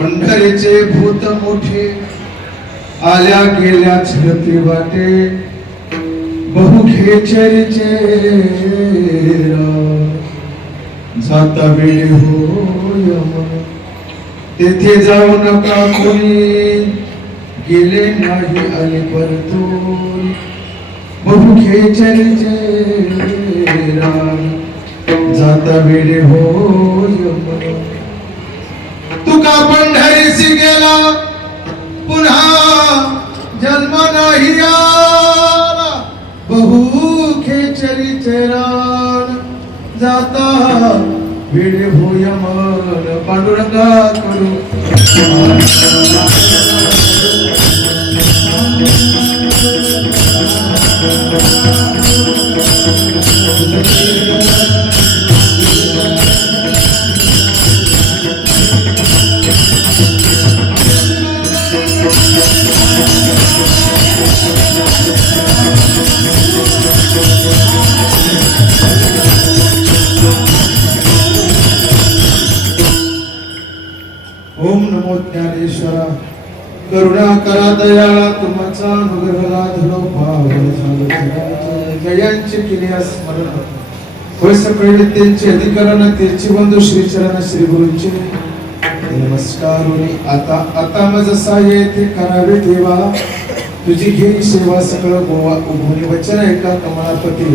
पंढरीचे भूत मोठे आल्या गेल्या छळती वाटे बहु खेचरीचे जाता वेळे होय तेथे जाऊ नका कोणी गेले नाही आले परतून बहु खेचरीचे जाता वेळे होय आपण पांडुरंगा करू. ओम नमो ज्ञानेश्वरा करुणा करा दयाळा तुमचा अनुग्रहाला धरो पावन झालं जयांचे केले स्मरण होय सगळे विद्येचे अधिकरण तेची बंधू श्री चरण श्री गुरूंचे नमस्कार होनी. आता मज जसा येते करावे देवा तुझी घेई सेवा सगळं गोवा उभोनी वचन ऐका कमलापती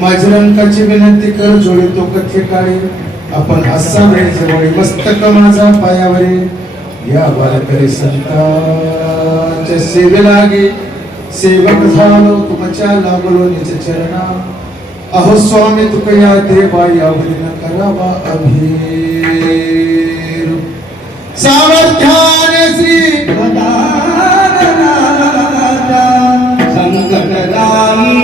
माझ्या रंकाची विनंती कर जोडतो कथे काळी आपण असा वेळ जवळ मस्तक माझा पायावरील या वारकरी संतांच्या सेवे लागे सेवक झालो तुमच्या लागलो निज चरणा. अहो स्वामी तुकया देवा यावरी न करावा अभीर सामर्थ्याने श्री संकटरामी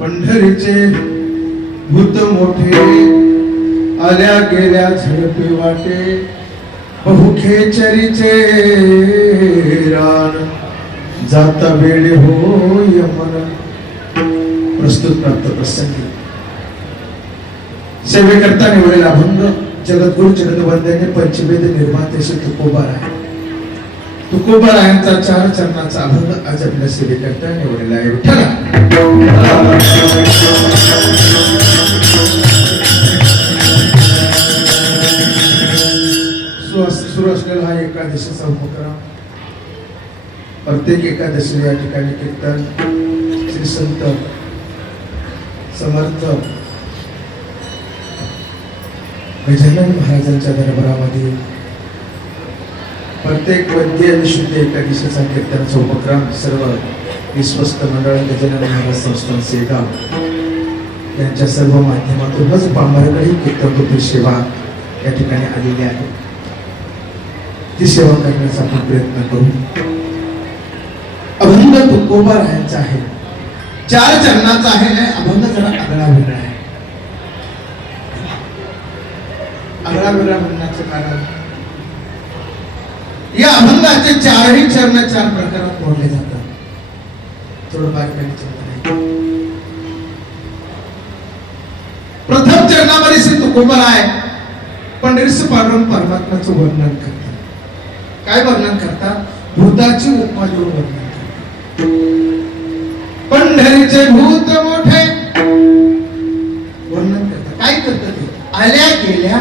पंढरीचे भूत मोठे आल्या गेल्या झडपे वाटे बहुखेचरीचे रान जाता वेळे होय मन. प्रस्तुत प्राप्त प्रसंगी सेवे करता निवडेला अभंग जगद्गुरु जगदवंद्याने पंचवेद निर्माते श्री तुकोबारायांचा 4 चरणाचा अभंग आज आपल्या सेवेकरता निवडलेला आहे. विठ्ठला सुरू असलेला हा एकादशीचा उपक्रम प्रत्येक एकादशी या ठिकाणी कीर्तन श्री संत समर्थ गजानन महाराजांच्या दरबारामध्ये प्रत्येक वैद्य आणि शुद्ध एकादशीचा कीर्तनाचा उपक्रम सर्व विश्वस्त मंडळ गजानन महाराज संस्थान सेगाव यांच्या सर्व माध्यमातूनच पांभारकडे कीर्तनरूपी सेवा या ठिकाणी आलेली आहे. ती सेवा करण्याचा आपण प्रयत्न करू. अभंग तुकोबारायांचा आहे, 4 चरणाचा आहे. अभंग जरा आगळा वेगळा आहे. आगळा वेगळा म्हणण्याचं कारण या अभंगाचे 4ही चरण 4 प्रकारात मोडले जातात. थोडं बारीकाईने चिंतन आहे. प्रथम चरणामध्ये श्री तुकोबाराय पंढरीस पांडुरंग परमात्म्याचं वर्णन करतात. काय वर्णन करतात? भूताची उपमा देऊन वर्णन करतात. पंढरीचे भूत मोठे वर्णन करतात. काय करतात ते? आल्या गेल्या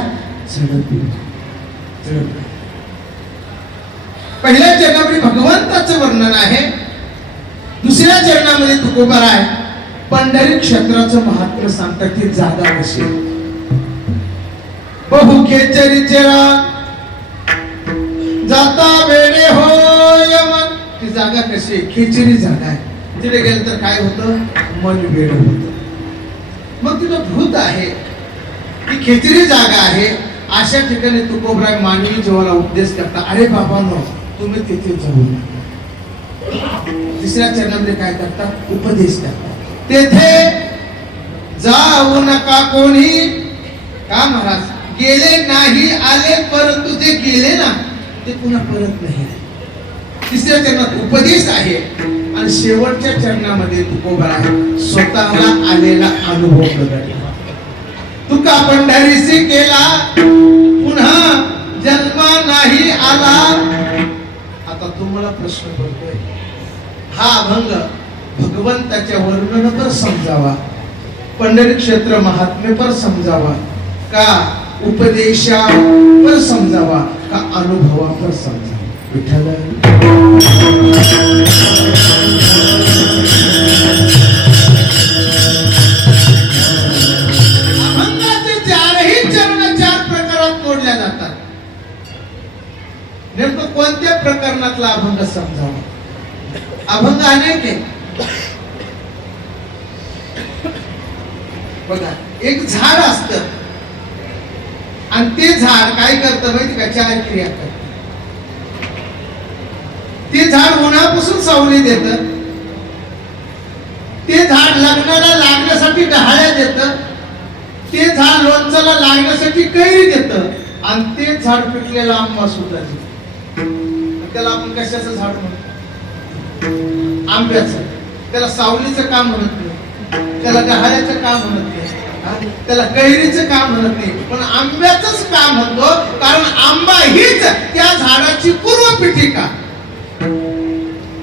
झडपी. पहिल्या चरणामध्ये भगवंताचं वर्णन आहे. दुसऱ्या चरणामध्ये तुकोबाराय पंढरी क्षेत्राचं महात्म्य सांगतात. ती जागा कशी बहु खेचरीचेरा जाता वेळे होय मन. ती जागा कशी आहे? खेचरी जागा आहे. तिथे गेलं तर काय होतं? मन वेळ होतं. मग तिथं भूत आहे, ती खेचरी जागा आहे. अशा ठिकाणी तुकोबराय मानवी जीवाला उपदेश करतात. अरे बाबांनो, तुम्ही तिथे जाऊ नका. तिसऱ्या चरणामध्ये काय करतात? उपदेश करतात. तेथे जाऊ नका कोणी. का महाराज? गेले नाही आले, परंतु जे गेले ना ते पुन्हा परत नाही. तिसऱ्या चरणात उपदेश आहे आणि शेवटच्या चरणामध्ये तुकोबराय स्वतःला आलेला अनुभव प्रगट. तुका पंढरीसी केला पुन्हा जन्म नाही आला. आता तुम्हाला प्रश्न पडतोय, हा अभंग भगवंताच्या वर्णन पर समजावा, पंढरी क्षेत्र महात्म्य पर समजावा, का उपदेशा पर समजावा, का अनुभवा पर समजावा? विठ्ठल अभंगाचे चारही चरण चार प्रकारात मोडल्या जातात. नेमकं कोणत्या प्रकरणातला अभंग समजावा? अभंग अनेक आहे. बघा, एक झाड असतं आणि ते झाड काय करतं माहिती का? चार क्रिया करतं. ते झाड उन्हापासून सावली देतं, ते झाड लग्नाला लागण्यासाठी डहाळ्या देतं, ते झाड लोणचाला लागण्यासाठी कैरी देतं, आणि ते झाड पिकलेला आंबा सुद्धा देतं. त्याला आपण कशाचं झाड म्हणतो? आंब्याचं. त्याला सावलीचं काम म्हणत नाही, त्याला डहाळ्याचं काम म्हणत नाही, त्याला कैरीचं काम म्हणत नाही, पण आंब्याचंच काम म्हणतो. कारण आंबा हीच त्या झाडाची पूर्व पीठिका.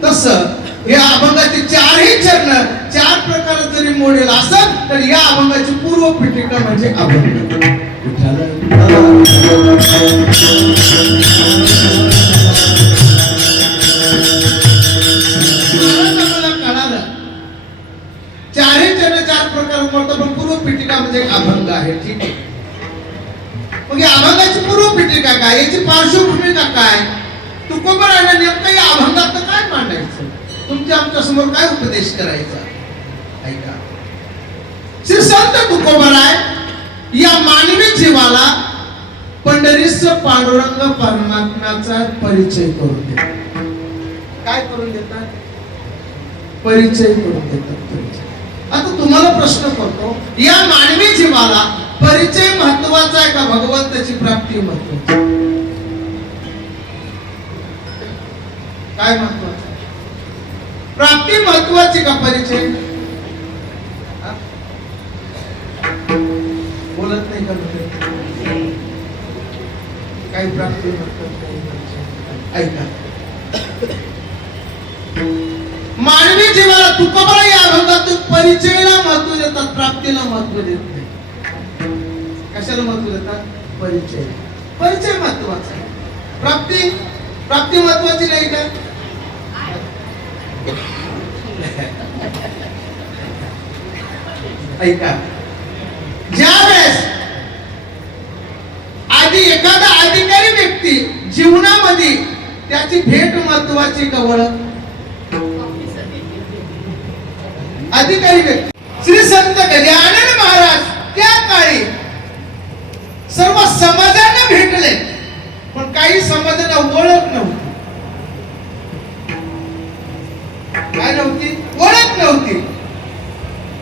तसं या अभंगाचे चारही चरण चार प्रकारात जरी मोडेल असत, तर या अभंगाची पूर्व पीठिका म्हणजे अभंग. चारही चरण चार प्रकार मोडतात, पण पूर्व पीठिका म्हणजे अभंग आहे. ठीक आहे. मग या अभंगाची पूर्व पीठिका काय? याची पार्श्वभूमिका काय? तुकोबरायला नेमकं या अभंगात काय मांडायचं? तुमच्या आमच्या समोर काय उपदेश करायचा? ऐका. श्री संत तुकोबराय या मानवी जीवाला पंढरीस पांडुरंग परमात्म्याचा परिचय करून देतात. काय करून देतात? परिचय करून देतात. आता तुम्हाला प्रश्न करतो, या मानवी जीवाला परिचय महत्वाचा आहे का भगवंताची प्राप्ती महत्वाची? काय महत्वाचं? प्राप्ती महत्वाची का परिचय? बोलत नाही का? काही प्राप्ती महत्वाची. ऐका, मानवी जीवाला तुकोबराय या अभंगातून परिचयाला महत्व देतात, प्राप्तीला महत्व देत नाही. कशाला महत्व देतात? परिचय. परिचय महत्वाचा आहे. प्राप्ती महत्वाची नाही का? ऐका, ज्यावेळेस आधी एखादा अधिकारी व्यक्ती जीवनामध्ये त्याची भेट महत्वाची का ओळख? अधिकारी व्यक्ती श्री संत गजानन महाराज त्या काळी सर्व समाजांना भेटले, पण काही समाजांना ओळख नव्हती. काय नव्हती? ओळख नव्हती.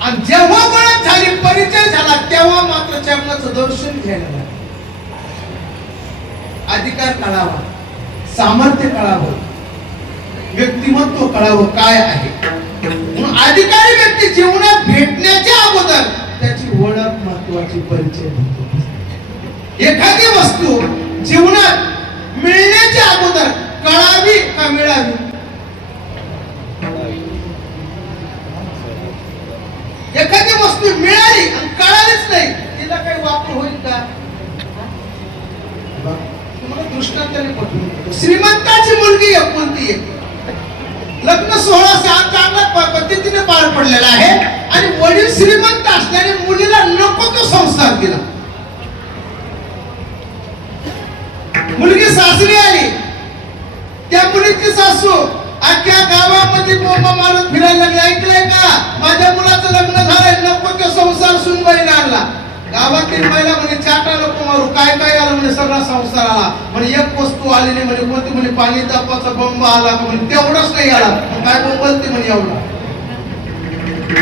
आणि जेव्हा ओळख झाली, परिचय झाला, तेव्हा मात्र चरणाचं दर्शन घ्यायला लागलं. अधिकार कळावा, सामर्थ्य कळावं, व्यक्तिमत्व कळावं काय आहे. म्हणून अधिकारी व्यक्ती जीवनात भेटण्याच्या अगोदर त्याची ओळख महत्वाची, परिचय महत्वाचा. एखादी वस्तू जीवनात मिळण्याच्या अगोदर कळावी का मिळावी? कृष्णा त्याने पटवून दिलं. श्रीमंताची मुलगी एकुलती एक, लग्न सोहळा चांगल्या पद्धतीने पार पडलेला आहे आणि वडील श्रीमंत असल्याने मुलीला नको तो संसार दिला. मुलगी सासरी आली, त्या मुलीची सासू अख्ख्या गावामध्ये बोंबा मारत फिरायला लागली. ऐकलंय का, माझ्या मुलाचं लग्न झालंय, नको तो संसार सुनबाईने आणला. गावातील महिला म्हणे चाटा नको मारू, काय काय आलं म्हणे, सगळा संसार आला म्हणे. एक वस्तू आली नाही म्हणे, कोणती म्हणे, पाणी तापाचा बंब आला म्हणे. तेवढंच नाही आला, काय बोलते म्हणे एवढा.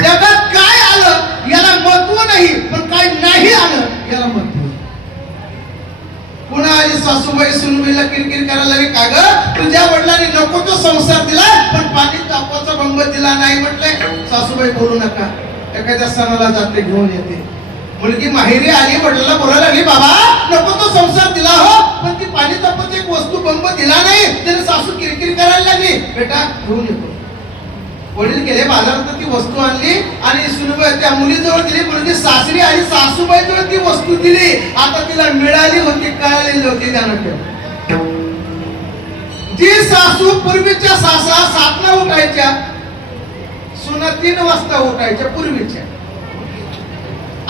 जगात काय आलं याला महत्व नाही, पण काय नाही आलं याला महत्व. पुन्हा आली सासूबाई सुनबाईला किरकिर करायला लागली, का ग तुझ्या वडिलांनी नको तो संसार दिला पण पाणी तापाचा बंब दिला नाही. म्हटलंय सासूबाई बोलू नका, एखाद्या सणाला जाते घेऊन येते. मुलगी माहेरी आली, वडिलांना बोलायला लागली, बाबा नको तो संसार दिला हो पण ती पाणी तापाची एक वस्तू बंब दिला नाही. त्याने सासू किरकिर करायला लागली, बेटा घेऊन येतो. वडील गेले बाजारात, ती वस्तू आणली आणि सुनबाई त्या मुलीजवळ दिली. मुलगी सासरी आली, सासूबाई जवळ ती वस्तू दिली. आता तिला मिळाली होती, कळालेली होती. ध्यानात ठेव, जी सासू पूर्वीच्या सासा 7ला उठायच्या, सुना 3 वाजता उठायच्या पूर्वीच्या.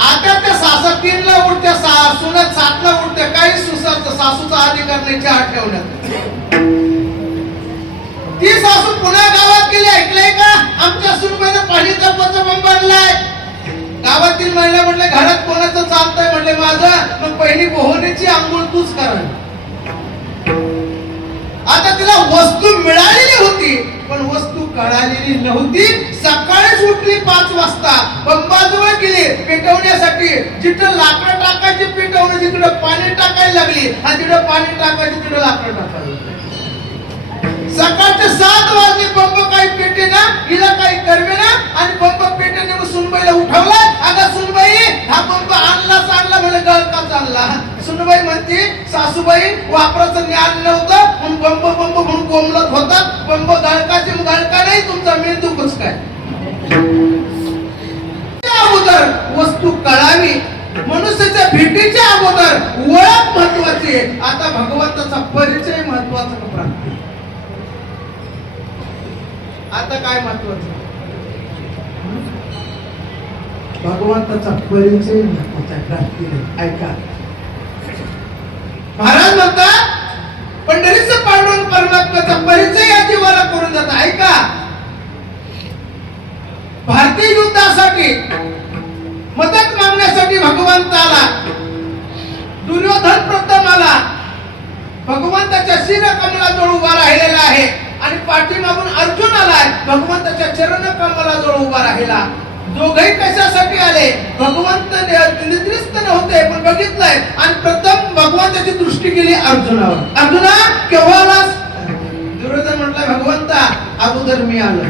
आता त्या सासा 3ला उठत्या, सुना 7ला उठत्या. काही सुसाचं सासूचा अधिकार नाही चहा ठेवण्यात. ती सासू पुन्हा गावात गेली, ऐकलंय का, आमच्या सुनबाईनं पाणी तापाचा बंब आणलाय. गावातील महिला म्हटले, घरात कोणाचं चालतंय म्हटले, माझं. मग पहिली पोहण्याची आंघोळ तूच करा. आता तिला वस्तू मिळालेली होती पण वस्तू कळालेली नव्हती. सकाळीच उठली 5 वाजता, बंबाजवळ गेली पेटवण्यासाठी. जिथं लाकडं टाकायची पेटवणं, जिकडं पाणी टाकायला लागली आणि जिकडं पाणी टाकायचं तिकडं लाकडं टाकायला. सकाळचे 7 वाजले, बंब काही पेटे ना, हिला काही करवे ना, आणि बंब पेटेने सुनबाईला उठवला. अगं सुनबाई, हा बंब आणलाच आणला म्हणे, गळकाच आणला. सुनबाई म्हणते, सासूबाई वापराचं ज्ञान नव्हतं म्हणून बंब बंब म्हणून कोंबलत होतात. बंब गळकाचे गळका नाही, तुमचा मेंदूकच काय. अगोदर वस्तू कळावी, मनुष्याच्या भेटीच्या अगोदर ओळख महत्वाची आहे. आता भगवंताचा परिचय महत्वाचा का प्राप्ती? आता काय महत्वाचं? भगवंताचा परिचय महत्वाचा आहे, प्राप्ती नाही. ऐका, महाराज म्हणतात पंढरीचं पांडुरंग परमात्म्याचा परिचय या जीवाला करून जातात. ऐका, भारतीय युद्धासाठी मदत मागण्यासाठी भगवंत आला. दुर्योधन प्रथम आला, भगवंताच्या शिरकमलाजवळ उभा राहिलेला आहे. आणि पाठीमागून अर्जुन आलाय, भगवंताच्या चरण कमलाजवळ उभा राहिला. दोघही कशासाठी आले? भगवंत निद्रिस्त नव्हते पण बघितलंय आणि प्रथम भगवंताची दृष्टी गेली अर्जुनावर. अर्जुना केव्हा आलास? दुर्योधन म्हटलं, भगवंता अगोदर मी आलो.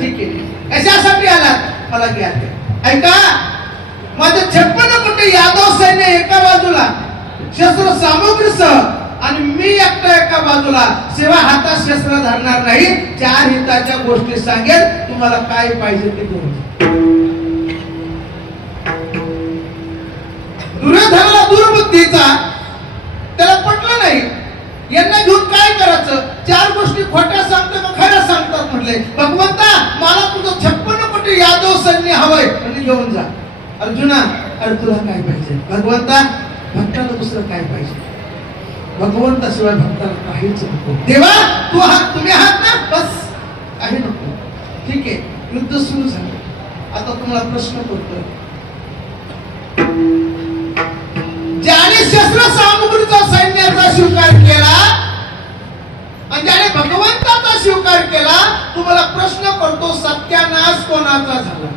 ठीक आहे, कशासाठी आलात? मला घ्या. ऐका, माझे 56 कोटी यादव सैन्य एका बाजूला शस्त्र सामुग्रीसह आणि मी एकटा एका बाजूला, शिवाय हातात शस्त्र धरणार नाही. 4 हिताच्या गोष्टी सांगेल, तुम्हाला काय पाहिजे ते घेऊन. दुर्योधनाला दुर्बुद्धीचा, त्याला पटलं नाही. यांना घेऊन काय करायचं? 4 गोष्टी खोट्या सांगतो का खऱ्या सांगतात म्हटले. भगवंता मला तुझं 56 कोटी यादव सैन्य हवंय म्हणजे घेऊन जा. अर्जुना, अरे तुला काय पाहिजे? भगवंता, भक्ताला दुसरं काय पाहिजे? भगवंताशिवाय भक्ताला काहीच नको. देवा तू आहात, तुम्ही आहात ना, बस काही नको. ठीक आहे, युद्ध सुरू झालं. आता तुम्हाला प्रश्न करतोय, ज्याने शस्त्र सामुग्रीचा सैन्याचा स्वीकार केला आणि ज्याने भगवंताचा स्वीकार केला, तुम्हाला प्रश्न करतो, सत्यानाश कोणाचा झाला?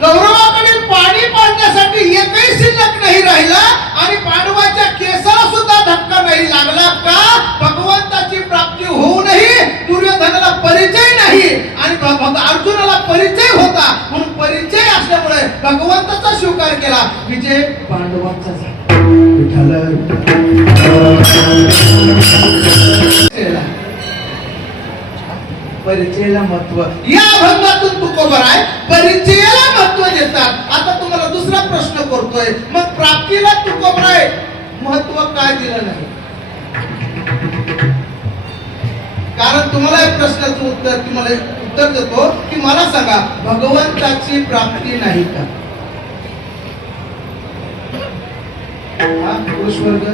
कौरवाकडे पाणी पाडण्यासाठी एकही शिल्लक नाही राहिला आणि पांडवाच्या केसाला सुद्धा धक्का नाही लागला. का? भगवंताची प्राप्ती होऊनही दुर्योधनाला परिचय नाही आणि अर्जुनाला परिचय होता. म्हणून परिचय असल्यामुळे भगवंताचा स्वीकार केला, विजय पांडवांचा झाला. परिचयाला महत्व, या अभंगातून तुकोबर आहे, परिचयाला महत्व देतात. आता तुम्हाला दुसरा प्रश्न करतोय, मग प्राप्तीला तुकोबराय महत्व काय दिलं नाही? कारण तुम्हाला एक प्रश्नाचं उत्तर देतो की मला सांगा, भगवंताची प्राप्ती नाही का? पुरुष वर्ग,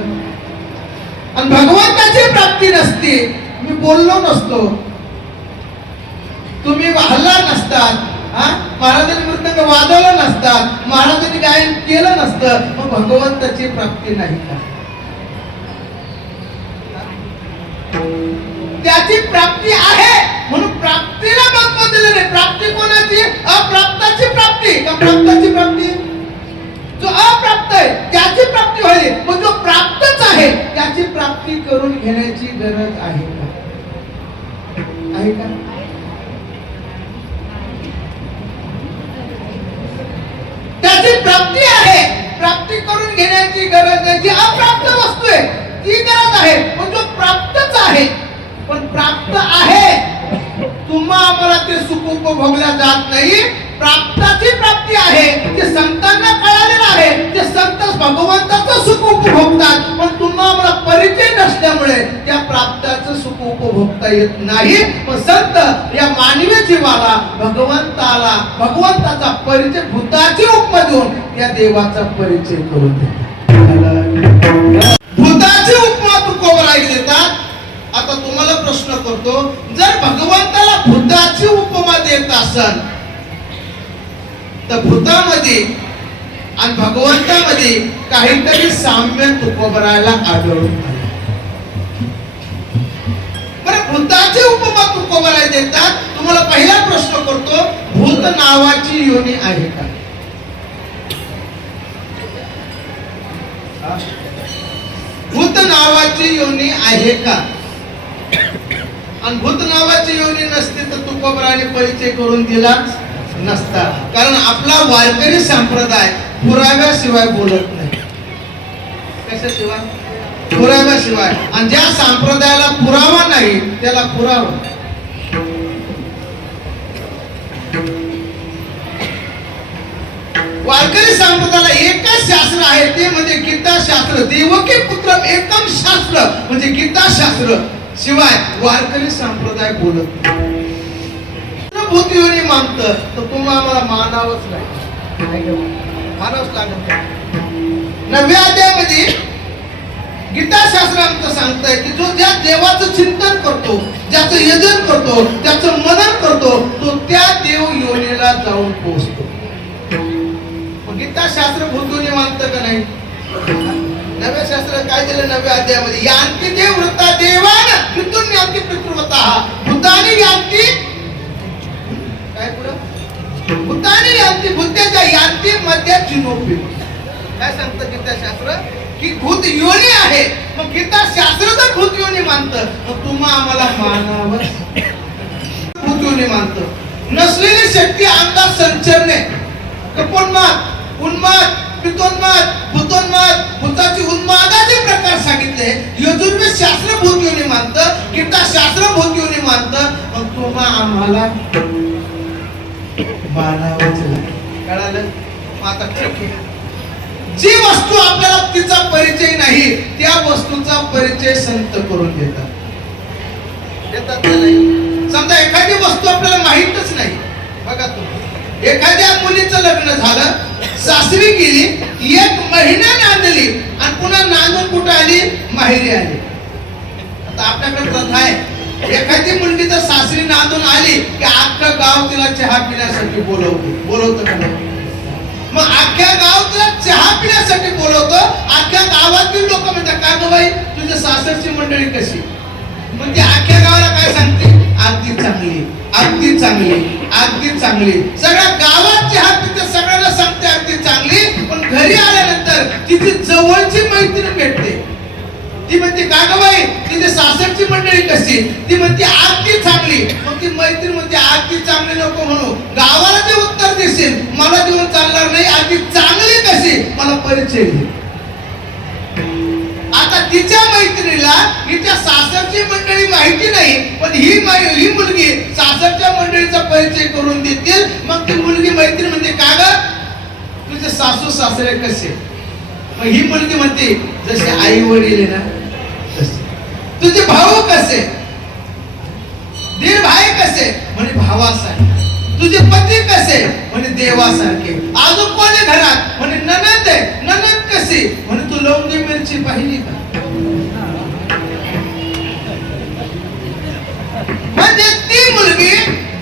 आणि भगवंताची प्राप्ती नसती, मी बोललो नसतो, तुम्ही हल्ला नसतात, महाराजांनी मृदंग वाजवलं नसतात, महाराजांनी गायन केलं नसतं, मग भगवंताची प्राप्ती नाही का? त्याची प्राप्ती आहे म्हणून प्राप्तीला महत्व दिलं नाही. प्राप्ती कोणाची? अप्राप्ताची प्राप्ती का प्राप्ताची प्राप्ती? जो अप्राप्त आहे त्याची प्राप्ती होईल, पण जो प्राप्तच आहे त्याची प्राप्ती करून घेण्याची गरज आहे का? आहे का? त्याची प्राप्ती आहे, प्राप्ती करून घेण्याची गरज नाही. जी अप्राप्त वस्तू आहे ती गरज आहे, पण जो प्राप्तच आहे, पण प्राप्त आहे, तुम्हा आम्हाला ते सुख उपभोगल्या जात नाही. प्राप्ताची प्राप्ती आहे, ते संतांना कळालेलं आहे, ते संत भगवंताचं सुख उपभोगतात, पण तुम्हा आम्हाला परिचय नसल्यामुळे त्या प्राप्ताचं सुख उपभोगता येत नाही. मग संत या मानवी जीवाला भगवंताला, भगवंताचा परिचय भूताची उपमा देऊन या देवाचा परिचय करून देतात. भूताची उपमा तुकोबराय देतात. आता तुम्हाला प्रश्न करतो, जर भगवंताला भूताची उपमा देत असेल तर भूतामध्ये आणि भगवंतामध्ये काहीतरी साम्य तुकोबरायला आढळून आलं. बरं, भूताची उपमा तुकोबराय देतात. तुम्हाला पहिला प्रश्न करतो, भूत नावाची योनी आहे का? भूत नावाची योनी आहे का? आणि भूत नावाची योनी नसते तर तुकोबराने परिचय करून दिला नसता. कारण आपला वारकरी संप्रदाय पुराव्याशिवाय बोलत नाही. कशाशिवाय? पुराव्याशिवाय. आणि ज्या संप्रदायाला पुरावा नाही त्याला पुरावा. वारकरी संप्रदायाला एकच शास्त्र आहे, ते म्हणजे गीता शास्त्र. देवकी पुत्रम एकम शास्त्र म्हणजे गीता शास्त्र. शिवाय वारकरी संप्रदाय बोलत नाही. भूत योनी मानत तर तुम्हाला आम्हाला मानावंच नाही, मानावंच लागत. 9व्या अध्यायामध्ये गीता शास्त्र आमचं सांगतंय की जो ज्या देवाचं चिंतन करतो, ज्याचं यजन करतो, ज्याचं मनन करतो, तो त्या देव योनीला जाऊन पोहोचतो. गीता शास्त्र भूत योनी मानतं का नाही? 9व्या शास्त्रात काय दिलं? 9व्या अध्यायामध्ये यांती देव वृत्ता देवान पितृन यांती पितृवतः भूतानी यांती, काय पुढं? भूतानी यांती, भूत्याच्या यांती मध्ये चिनोपी. काय सांगतं गीता शास्त्र? की भूत योनी आहे. मग गीता शास्त्र जर भूत योनी मानतं मग तुम्हा आम्हाला मानावं. भूत योनी मानतं. नसलेली शक्ती अंगात संचरणे, कपोन्माद, उन्माद, पितोन्माद, भूतोन्माद, भूताची उन्मादाचे प्रकार सांगितले. यजुर्वेद शास्त्र भूत योनी मानतं, गीता शास्त्र भूत योनी मानतं. मग तुम्हा आम्हाला मानावंच नाही. कळालं? आता जी वस्तू आपल्याला तिचा परिचय नाही त्या वस्तूचा परिचय संत करून देतात. देतात का नाही? समजा एखादी वस्तू आपल्याला माहीतच नाही. बघा तुम्ही, एखाद्या मुलीचं लग्न झालं, सासरी गेली, 1 महिना नांदली आणि पुन्हा नांदून कुठं आली? माहेरी आली. आता आपल्याकडे प्रथा आहे, एखादी मुलगी जर सासरी नांदून आली की अख्खं गाव तिला चहा पिण्यासाठी बोलवतं का नाही? मग अख्ख्या गाव तिला चहा पिण्यासाठी बोलवतो. अख्ख्या गावातील लोक म्हणतात, का गं बाई तुझ्या सासरची मंडळी कशी? म्हणजे अख्ख्या गावाला काय सांगते? अगदी चांगली, अगदी चांगली, अगदी चांगली. सगळ्या गावात चहा पिते, सगळ्यांना सांगते अगदी चांगली. पण घरी आल्यानंतर तिची जवळची मैत्रीण भेटते, ती म्हणते, का गं बाई तिच्या सासरची मंडळी कशी? ती म्हणते अगदी चांगली. मग ती मैत्रीण म्हणते अगदी चांगली नको म्हणू, गावाला जे उत्तर देशील मला देऊन चालणार नाही. अगदी चांगली कशी? मला परिचय दे. आता तिच्या मैत्रिणीला हिच्या सासरची मंडळी माहिती नाही, पण ही मुलगी सासरच्या मंडळीचा परिचय करून देतील. मग ती मुलगी मैत्रीण म्हणते, का गं तुझे सासू सासरे कसे? मग ही मुलगी म्हणते जसे आई वडील ना तसे. तुझे भाऊ कसे? दीर भाई कसे? म्हणे भावासारखे. तुझे पती कसे? म्हणे देवासारखे. अजून कोणी घरात? म्हणे ननद आहे. ननद कशी? म्हणे तू लवंगी मिरची पाहिली का? म्हणजे ती मुलगी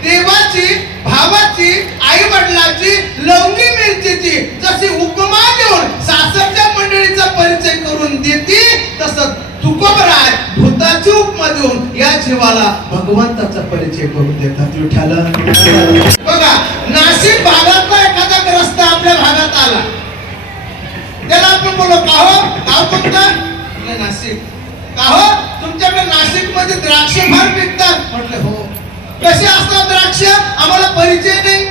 देवाची, भावाची, आई वडिलाची, लवंगी मिरचीची जशी उपमा देऊन सासरच्या मंडळीचा परिचय करून देते, तसं तुकोबराय भूताची उपमा देऊन या जीवाला भगवंताचा परिचय करून देतात. विठ्ठला बघा, नाशिक भागातला एखादा ग्रस्त आपल्या भागात आला, त्याला आपण बोललो का हो, गाव कोणतं? नाशिक. का हो, तुमच्याकडे नाशिक मध्ये द्राक्ष फार पिकतात? म्हटलं हो. कसे असतात द्राक्ष? आम्हाला परिचय नाही.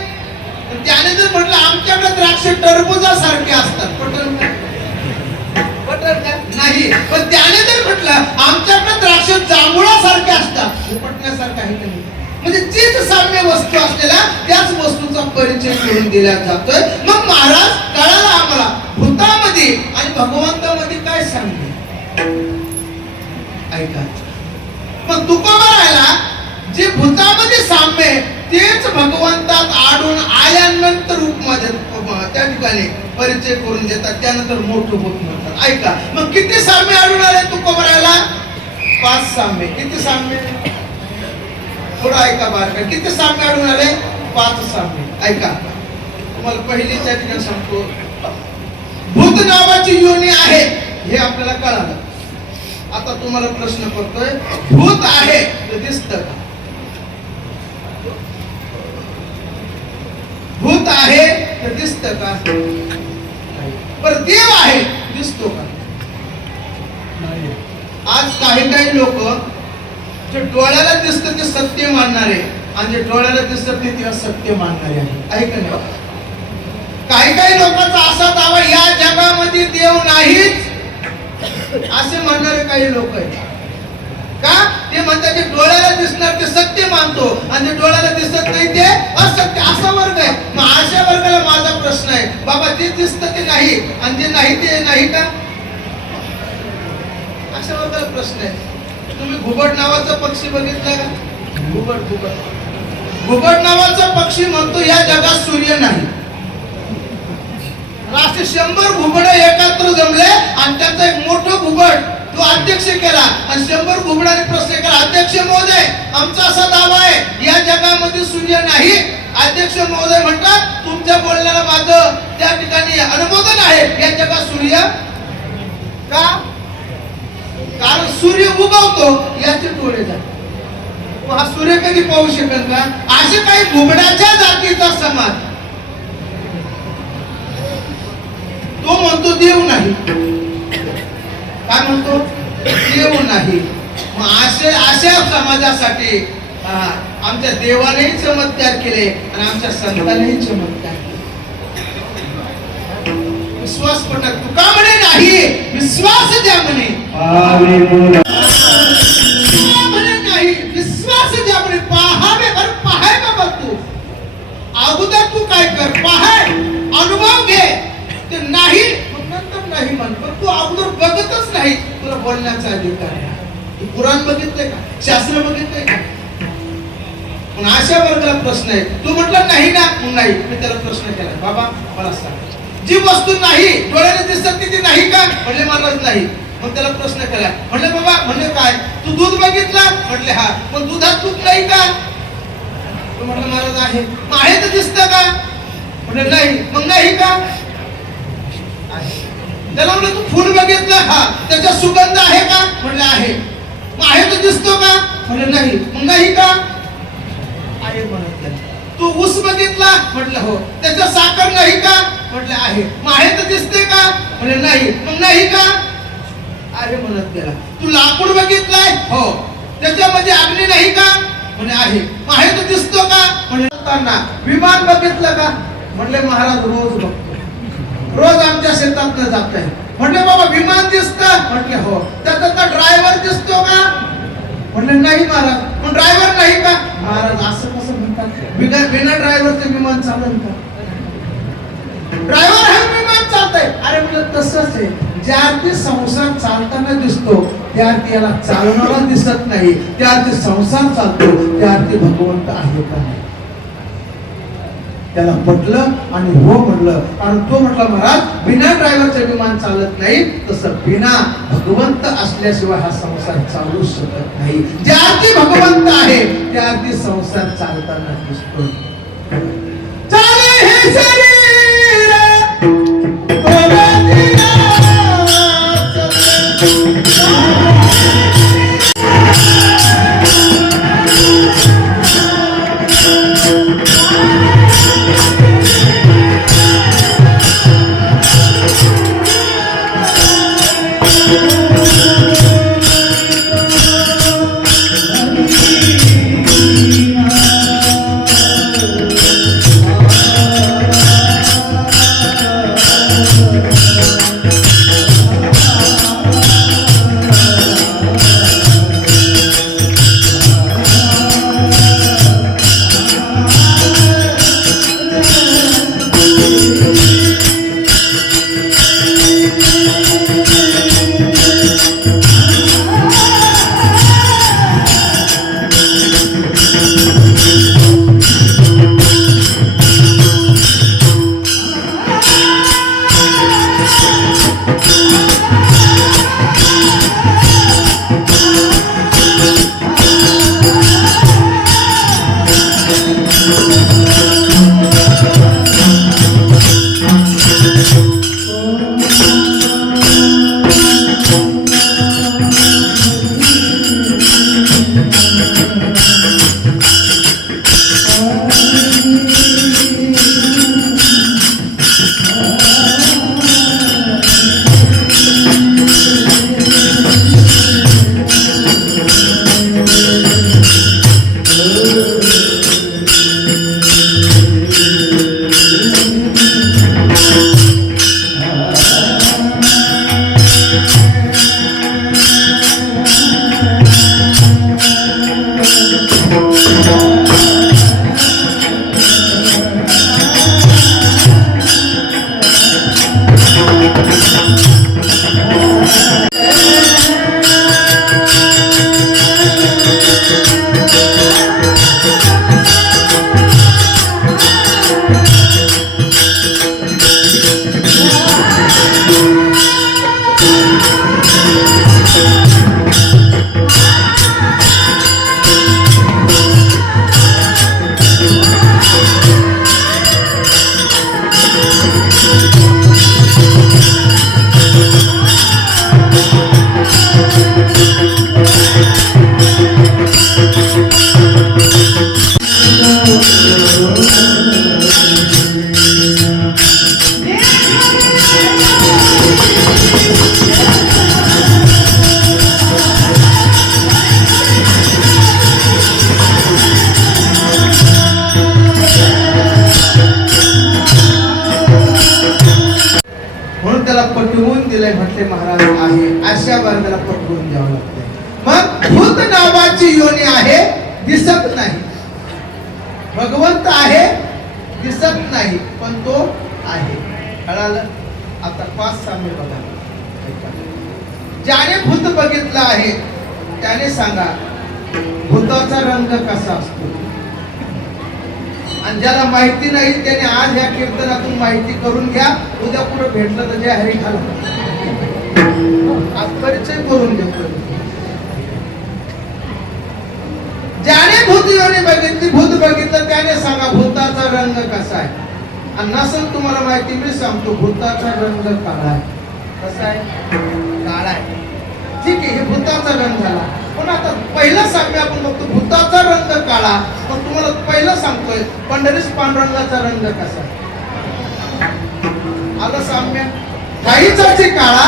त्याने जर म्हटलं आमच्याकडे द्राक्ष टरबुजासारखे असतात, पटल का? पटल का? नाही. पण त्याने जर म्हटलं आमच्याकडे द्राक्ष जांभुळासारखे असतात, पटण्यासारखं आहे नाही. म्हणजे तीच साम्य वस्तू असलेल्या त्याच वस्तूचा परिचय करून दिला जातोय. मग महाराज कळाला आम्हाला भूतामध्ये आणि भगवंतामध्ये काय सांगते. ऐका, मग तुकोबरायला जे भूतामध्ये साम्य तेच भगवंतात आढळून आल्यानंतर उपमा त्या ठिकाणी परिचय करून देतात, त्यानंतर मोठं होत म्हणतात. ऐका, मग किती साम्य आढळून आले तुकोबरायला? 5 साम्य. किती साम्य? थोडं ऐका बारका. किती साम्य आढळून आले? 5 साम्य. ऐका, तुम्हाला पहिली त्या ठिकाणी सांगतो. भूत नावाची योनी आहे हे आपल्याला कळालं. आता तुम्हाला प्रश्न करतोय, भूत आहे ते दिसतं का? भूत आहे ते दिसतं का? पण देव आहे दिसतो का? आज काही लोक जे डोळ्याला दिसतं ते सत्य मानणारे आणि जे डोळ्याला दिसत नाही ते असत्य मानणारे आहे का नाही? काही लोकांचा असा दावा या जगामध्ये देव नाहीच असे म्हणणारे काही लोक आहेत. का? ते म्हणतात जे डोळ्याला दिसणार ते सत्य मानतो आणि जे डोळ्याला दिसत नाही ते असत्य. असा वर्ग आहे. मग अशा वर्गाला माझा प्रश्न आहे, बाबा जे दिसतं ते नाही आणि जे नाही ते नाही का? अशा वर्गाला प्रश्न आहे. तुम्ही घुबड नावाचा पक्षी बघितला का? घुबड नावाचा पक्षी म्हणतो या जगात सूर्य नाही. असे 100 घुबड एकत्र जमले आणि त्यांचा एक मोठं घुबड तो अध्यक्ष केला आणि 100 घुबडांनी प्रश्न केला, अध्यक्ष महोदय आमचा असा दावा आहे या जगामध्ये सूर्य नाही. अध्यक्ष महोदय म्हणतात तुमच्या बोलण्याला माझं त्या ठिकाणी अनुमोदन आहे, या जगात सूर्य का? कारण सूर्य उगवतो याचे डोळे जातात. हा सूर्य कधी पाहू शकेल का? असे काही घुबडाच्या जातीचा समाज तो म्हणतो देव नाही. काय म्हणतो? देव नाही. मग अशा समाजासाठी आमच्या देवानेही चमत्कार केले आणि आमच्या संतांनीही चमत्कार केले. विश्वास पटत तुका म्हणे नाही, विश्वास द्या म्हणे. नाही, विश्वास द्या म्हणे. पाहावे कर, पाहाय बाबा तू अगोदर तू काय कर, पाहाय अनुभव घे. ते नाही नंतर नाही म्हण, पण तू अगोदर बघतच नाही. तुला बोलण्याचा अधिकार आहे. तू कुराण बघितलंय का? शास्त्र बघितलंय का? पण अशा वर्गाला प्रश्न आहे. तू म्हटलं नाही ना, मग नाही. मी त्याला प्रश्न केला, बाबा मला सांग जी वस्तू नाही डोळ्याने दिसत ती नाही का? म्हणले मलाच नाही. मग त्याला प्रश्न केला, म्हणले बाबा म्हणजे काय? तू दूध बघितला? म्हटले हा. मग दुधात तूप नाही का? तो म्हटलं महाराज आहे. मग आहे तर दिसतं का? म्हटले नाही. मग नाही का? त्याला म्हणलं तू फुल बघितलं? हा. त्याचा सुगंध आहे का? म्हणलं आहे. मग आहे तो दिसतो का? म्हणलं नाही. मग नाही का? आहे म्हणत. तू ऊस बघितला? म्हटलं हो. त्याचा साखर नाही का? म्हटलं आहे. मग आहे तर दिसते का? म्हणले नाही. मग नाही का? आहे म्हणत गेला. तू लाकूड बघितलाय? हो. त्याच्यामध्ये अग्नी नाही का? म्हणे आहे. मग आहे तर दिसतो का? म्हणले विमान बघितलं का? म्हणले महाराज रोज बघतो. रोज आमच्या शेतात न जात आहे. म्हटले बाबा विमान दिसतं? म्हटले हो. त्याचा ड्रायव्हर दिसतो का? म्हटले नाही महाराज. पण ड्रायव्हर नाही का? महाराज असं कसं म्हणतात? बिना ड्रायव्हरचं विमान चालेल का? ड्रायव्हर आहे विमान चालतंय. अरे म्हटलं तसंच आहे, ज्या अर्थी संसार चालताना दिसतो त्या अर्थी याला चालवणारा दिसत नाही. त्या अर्थी संसार चालतो त्या अर्थी भगवंत आहे का नाही. त्याला पटलं आणि हो म्हणलं. आणि तो म्हटला महाराज बिना ड्रायव्हरचं विमान चालत नाही, तसं बिना भगवंत असल्याशिवाय हा संसार चालू शकत नाही. ज्या अर्थी भगवंत आहे त्या अर्थी संसार चालताना दिसतो. चाले हे शरीर पटवून दिलंय. म्हटले महाराज आहे अशा वर्गाला पटवून द्यावं लागतंय. मग भूत नावाची योनी आहे, दिसत नाही. भगवंत आहे, दिसत नाही, पण तो आहे. कळालं? आता 5 साम्य बघा. ज्याने भूत बघितलं आहे त्याने सांगा भूताचा रंग कसा असतो. आणि ज्याला माहिती नाही त्याने आज ह्या कीर्तनातून माहिती करून घ्या. उद्या पुढे भेटलं तर जय हरी घाला. आज परिचय करून घेतो. ज्याने भूत योनी बघितली, भूत बघितलं त्याने सांगा भूताचा रंग कसा आहे. आणि नसेल तुम्हाला माहिती मी सांगतो भूताचा रंग काळा आहे. कसा आहे? काळा आहे. ठीक आहे, हे भूताचा रंग झाला. पण आता पहिला साम्य आपण बघतो भूताचा रंग काळा. पण तुम्हाला पहिला सांगतोय पंढरीश पांडुरंगाचा रंग कसा. आलं साम्य. गाईचा चे काळा,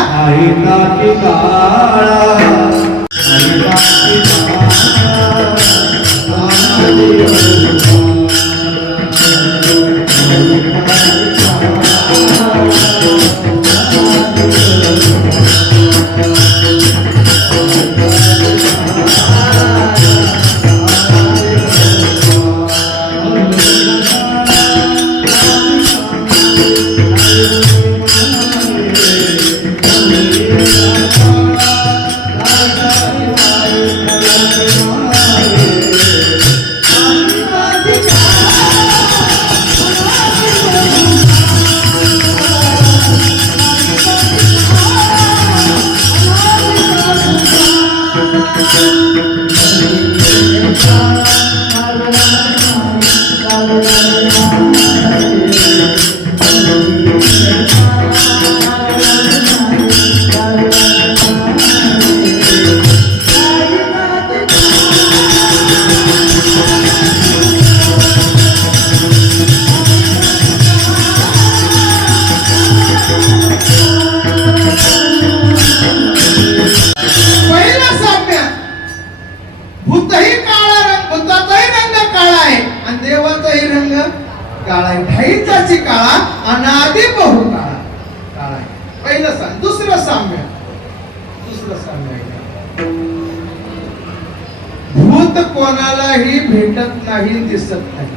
काळा आहे, ढाईचाची काळा अनादि बहु काळा काळा आहे. पहिलं सांग. दुसरं साम्य आहे. भूत कोणालाही भेटत नाही, दिसत नाही.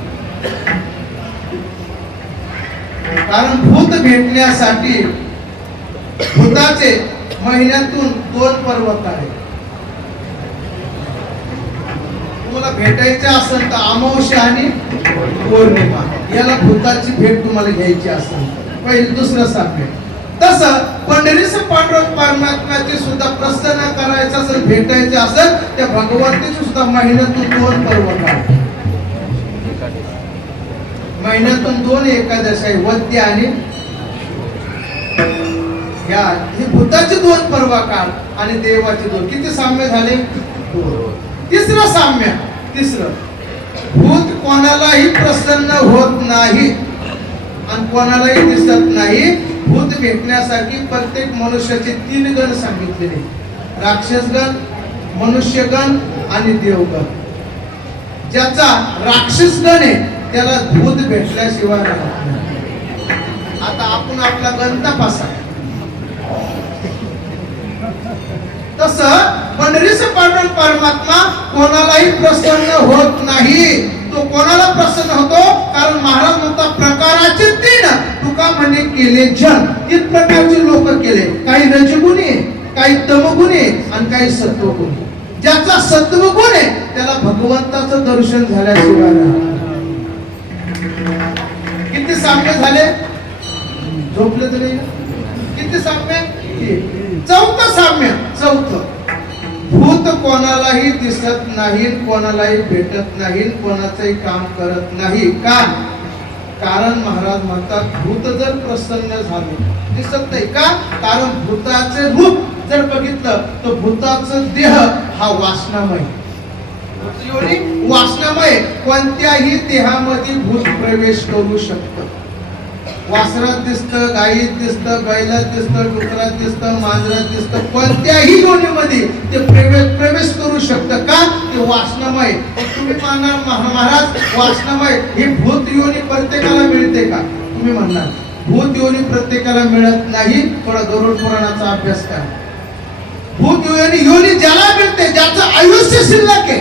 कारण भूत भेटण्यासाठी भूताचे महिन्यातून 2 पर्व काढे. तुम्हाला भेटायचे असेल तर अमावस्या आणि पौर्णिमा याला भूताची भेट तुम्हाला घ्यायची असेल पहिलं. दुसरं साम्य. तसं पंढरीचं पांडुरंग परमात्म्याची सुद्धा प्रसन्न करायचं असेल, भेटायचे असेल त्या भगवंताची सुद्धा महिन्यातून 2 पर्व काढ. महिन्यातून 2 एकादशी आहे, वद्य आणि या हे भूताचे 2 पर्व काढ आणि देवाचे 2. किती साम्य झाले? तिसरं साम्य. भूत कोणालाही प्रसन्न होत नाही आणि कोणालाही दिसत नाही. भूत भेटण्यासाठी प्रत्येक मनुष्याचे 3 गण सांगितलेले: राक्षसगण, मनुष्यगण आणि देवगण. ज्याचा राक्षसगण आहे त्याला भूत भेटल्याशिवाय राहत नाही. आता आपण आपला गण तपासा. तसं पंढरीचं पांडुरंग परमात्मा कोणालाही प्रसन्न होत नाही. तो कोणाला प्रसन्न होतो? कारण महाराज म्हणतात प्रकाराचे 3 तुका म्हणे केले जन. 3 प्रकारचे लोक केले. काही रजगुणी, काही तमगुणी आणि काही सत्वगुणी. ज्याचा सत्वगुण आहे त्याला भगवंताचं दर्शन झाल्याशिवाय राहत. किती साम्य झाले? झोपले तर नाही? किती साम्य? चौथं साम्य. भूत कोणालाही दिसत नाही, कोणालाही भेटत नाही, कोणाचंही काम करत नाही. का? कारण महाराज म्हणतात भूत जर प्रसन्न झालं दिसत नाही. का? कारण भूताचे रूप जर बघितलं तर भूताचं देह हा वासनामय. वासनामय कोणत्याही देहामध्ये भूत प्रवेश करू शकतं. वासरात दिसतं, गायीत दिसतं, बैलात दिसतं, डुकरात दिसतं, मांजरात दिसतं. कोणत्याही योनीमध्ये ते प्रवेश करू शकतं. का? ते वासनामय. तुम्ही म्हणणार महाराज वासनामय ही भूत योनी प्रत्येकाला मिळते का? तुम्ही म्हणणार भूत योनी प्रत्येकाला मिळत नाही. थोडा गरुड पुराणाचा अभ्यास करा. भूत योनी ज्याला मिळते ज्याचं आयुष्य शिल्लक आहे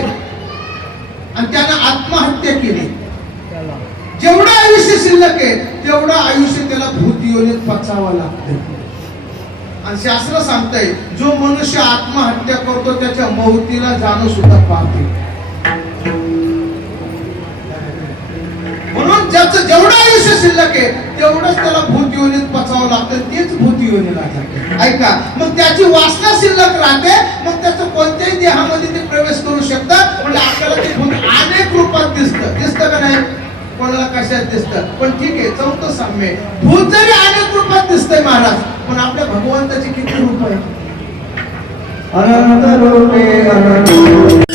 आणि त्यानं आत्महत्या केली. जेवढं आयुष्य शिल्लक आहे तेवढं आयुष्य त्याला भूत योनीत पचावं लागतं. आणि शास्त्र सांगतंय जो मनुष्य आत्महत्या करतो त्याच्या मौतीला जाणं सुद्धा पाहते. म्हणून ज्याचं जेवढं आयुष्य शिल्लक आहे तेवढंच त्याला भूत योनीत पचावं लागतं. तेच भूत योनीला जाते. ऐका, मग त्याची वासना शिल्लक राहते. मग त्याचं कोणत्याही देहामध्ये ते प्रवेश करू शकतात. म्हणजे आपल्याला ते भूत अनेक रूपात दिसतं का नाही? कोणाला कशात दिसतं. पण ठीक आहे, चौथं साम्य. भूत जरी अनेक रूपात दिसतंय महाराज, पण आपल्या भगवंताची किती रूप आहे? अनंत रूपे अनंत रूपे.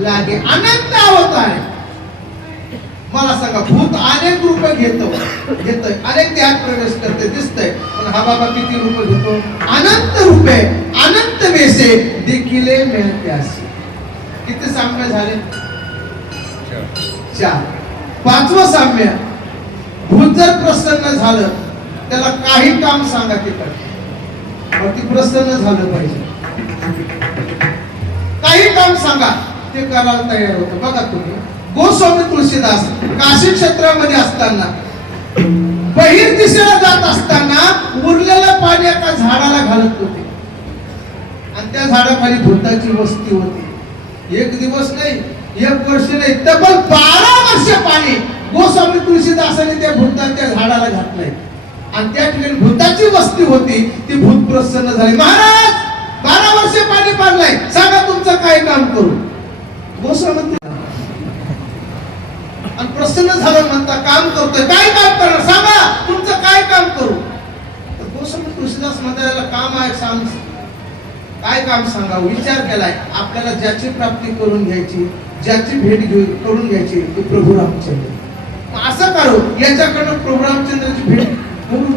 लागे अनंत अवतार. मला सांगा भूत अनेक रूप घेतोय, अनेक देहात प्रवेश करते दिसतंय. पण हा बाबा किती रूप घेतो? अनंत रूपे, अनंत वेशे देखिले मिळते असे. किती साम्य झाले? 4. 5वं साम्य. भूत जर प्रसन्न झालं त्याला काही काम सांगा ते करते. ती प्रसन्न झालं पाहिजे. काही काम सांगा ते करायला तयार होतं. बघा तुम्ही गोस्वामी तुळशीदास काशी क्षेत्रामध्ये असताना बहिर दिशेला जात असताना उरलेलं पाणी एका झाडाला घालत होते आणि त्या झाडाखाली भूताची वस्ती होती. एक दिवस नाही 1 वर्ष नाही, तब्बल 12 वर्ष पाणी गोस्वामी तुळशीदासाने त्या भूताच्या झाडाला घातलंय आणि त्या ठिकाणी भूताची वस्ती होती. ती भूत प्रसन्न झाली. महाराज 12 वर्ष पाणी पाजलंय, सांगा तुमचं काय काम करू? गोस्वामी आणि प्रसन्न झालं म्हणता काम करतोय. काय काम करणार सांगा, तुमचं काय काम करू? तर गोस्वामी तुळशीदास म्हणता काम आहे, सांग काय काम सांगा. विचार केलाय आपल्याला ज्याची प्राप्ती करून घ्यायची, ज्याची भेट करून घ्यायची ते प्रभू रामचंद्र. असं करू याच्याकडनं प्रभू रामचंद्राची भेट करून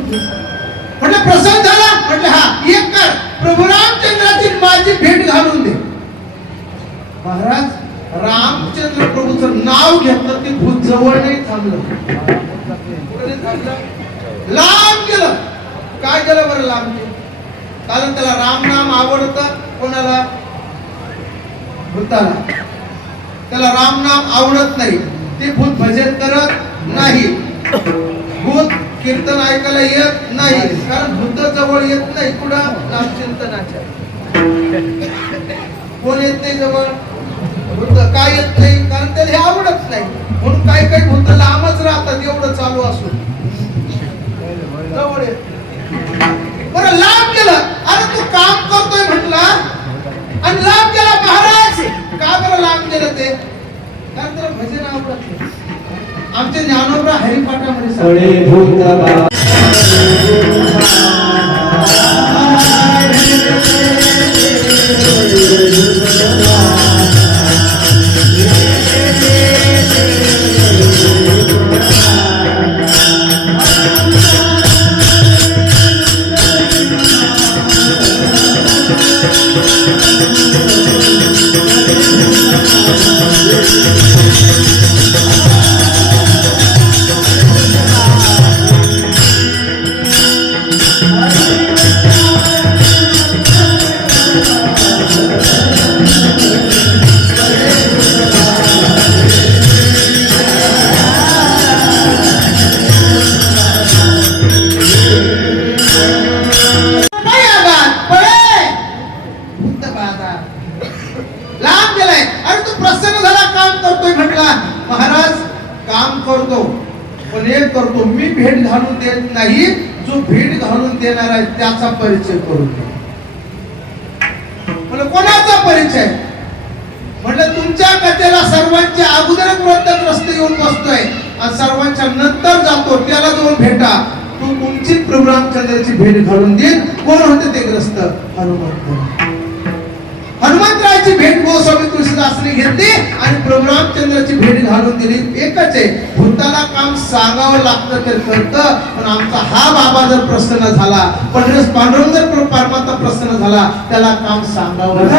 म्हटलं प्रसन्न झाला. म्हटलं हा एक कर, प्रभू रामचंद्राची माझी भेट घालून दे. महाराज रामचंद्र प्रभूचं नाव घेतलं ते भूत जवळ नाही थांबलं, लांब गेलं. काय गेलं बरं लांब गेलं? कारण त्याला राम नाम आवडतं. कोणाला? भूताला. त्याला राम नाम आवडत नाही, ते भूत भजन करत नाही, भूत कीर्तन ऐकायला येत नाही. कारण भूत जवळ येत नाही. कुठं? नामचिंतनाच्या. कोण येत नाही जवळ? भूत काय येत नाही? कारण त्याला हे आवडत नाही. म्हणून काही काही भूत लांबच राहतात, एवढं चालू असून जवळ येत. बरं लांब गेलं. अरे तू काम करतोय म्हटला आणि लांब गेला. महाराज का बरं लांब गेलं ते? कारण त्याला भजन आवडत नाही. आमचे ज्ञानोबा हरिपाठामध्ये सांगतात करतो मी भेट घालून देत नाही, जो भेट घालून देणार आहे त्याचा परिचय करून दे. म्हणजे कोणाचा परिचय? म्हटलं तुमच्या कथेला सर्वांच्या अगोदर ग्रस्त येऊन बसतोय आणि सर्वांच्या नंतर जातो, त्याला जाऊन भेटा. तू तुमची प्रभू रामचंद्राची भेट घालून दे. कोण होते ते ग्रस्त? हनुमंत. हनुमंतरायाची भेट गोस्वामी तुळशीदासने घेतली आणि प्रभू रामचंद्राची भेट घालून दिली. एकच आहे, भूताला काम सांगावं लागतं ते करतं. पण आमचा हा बाबा जर प्रसन्न झाला, पांडुरंग जर परमात्मा प्रसन्न झाला, त्याला काम सांगावं लागतं.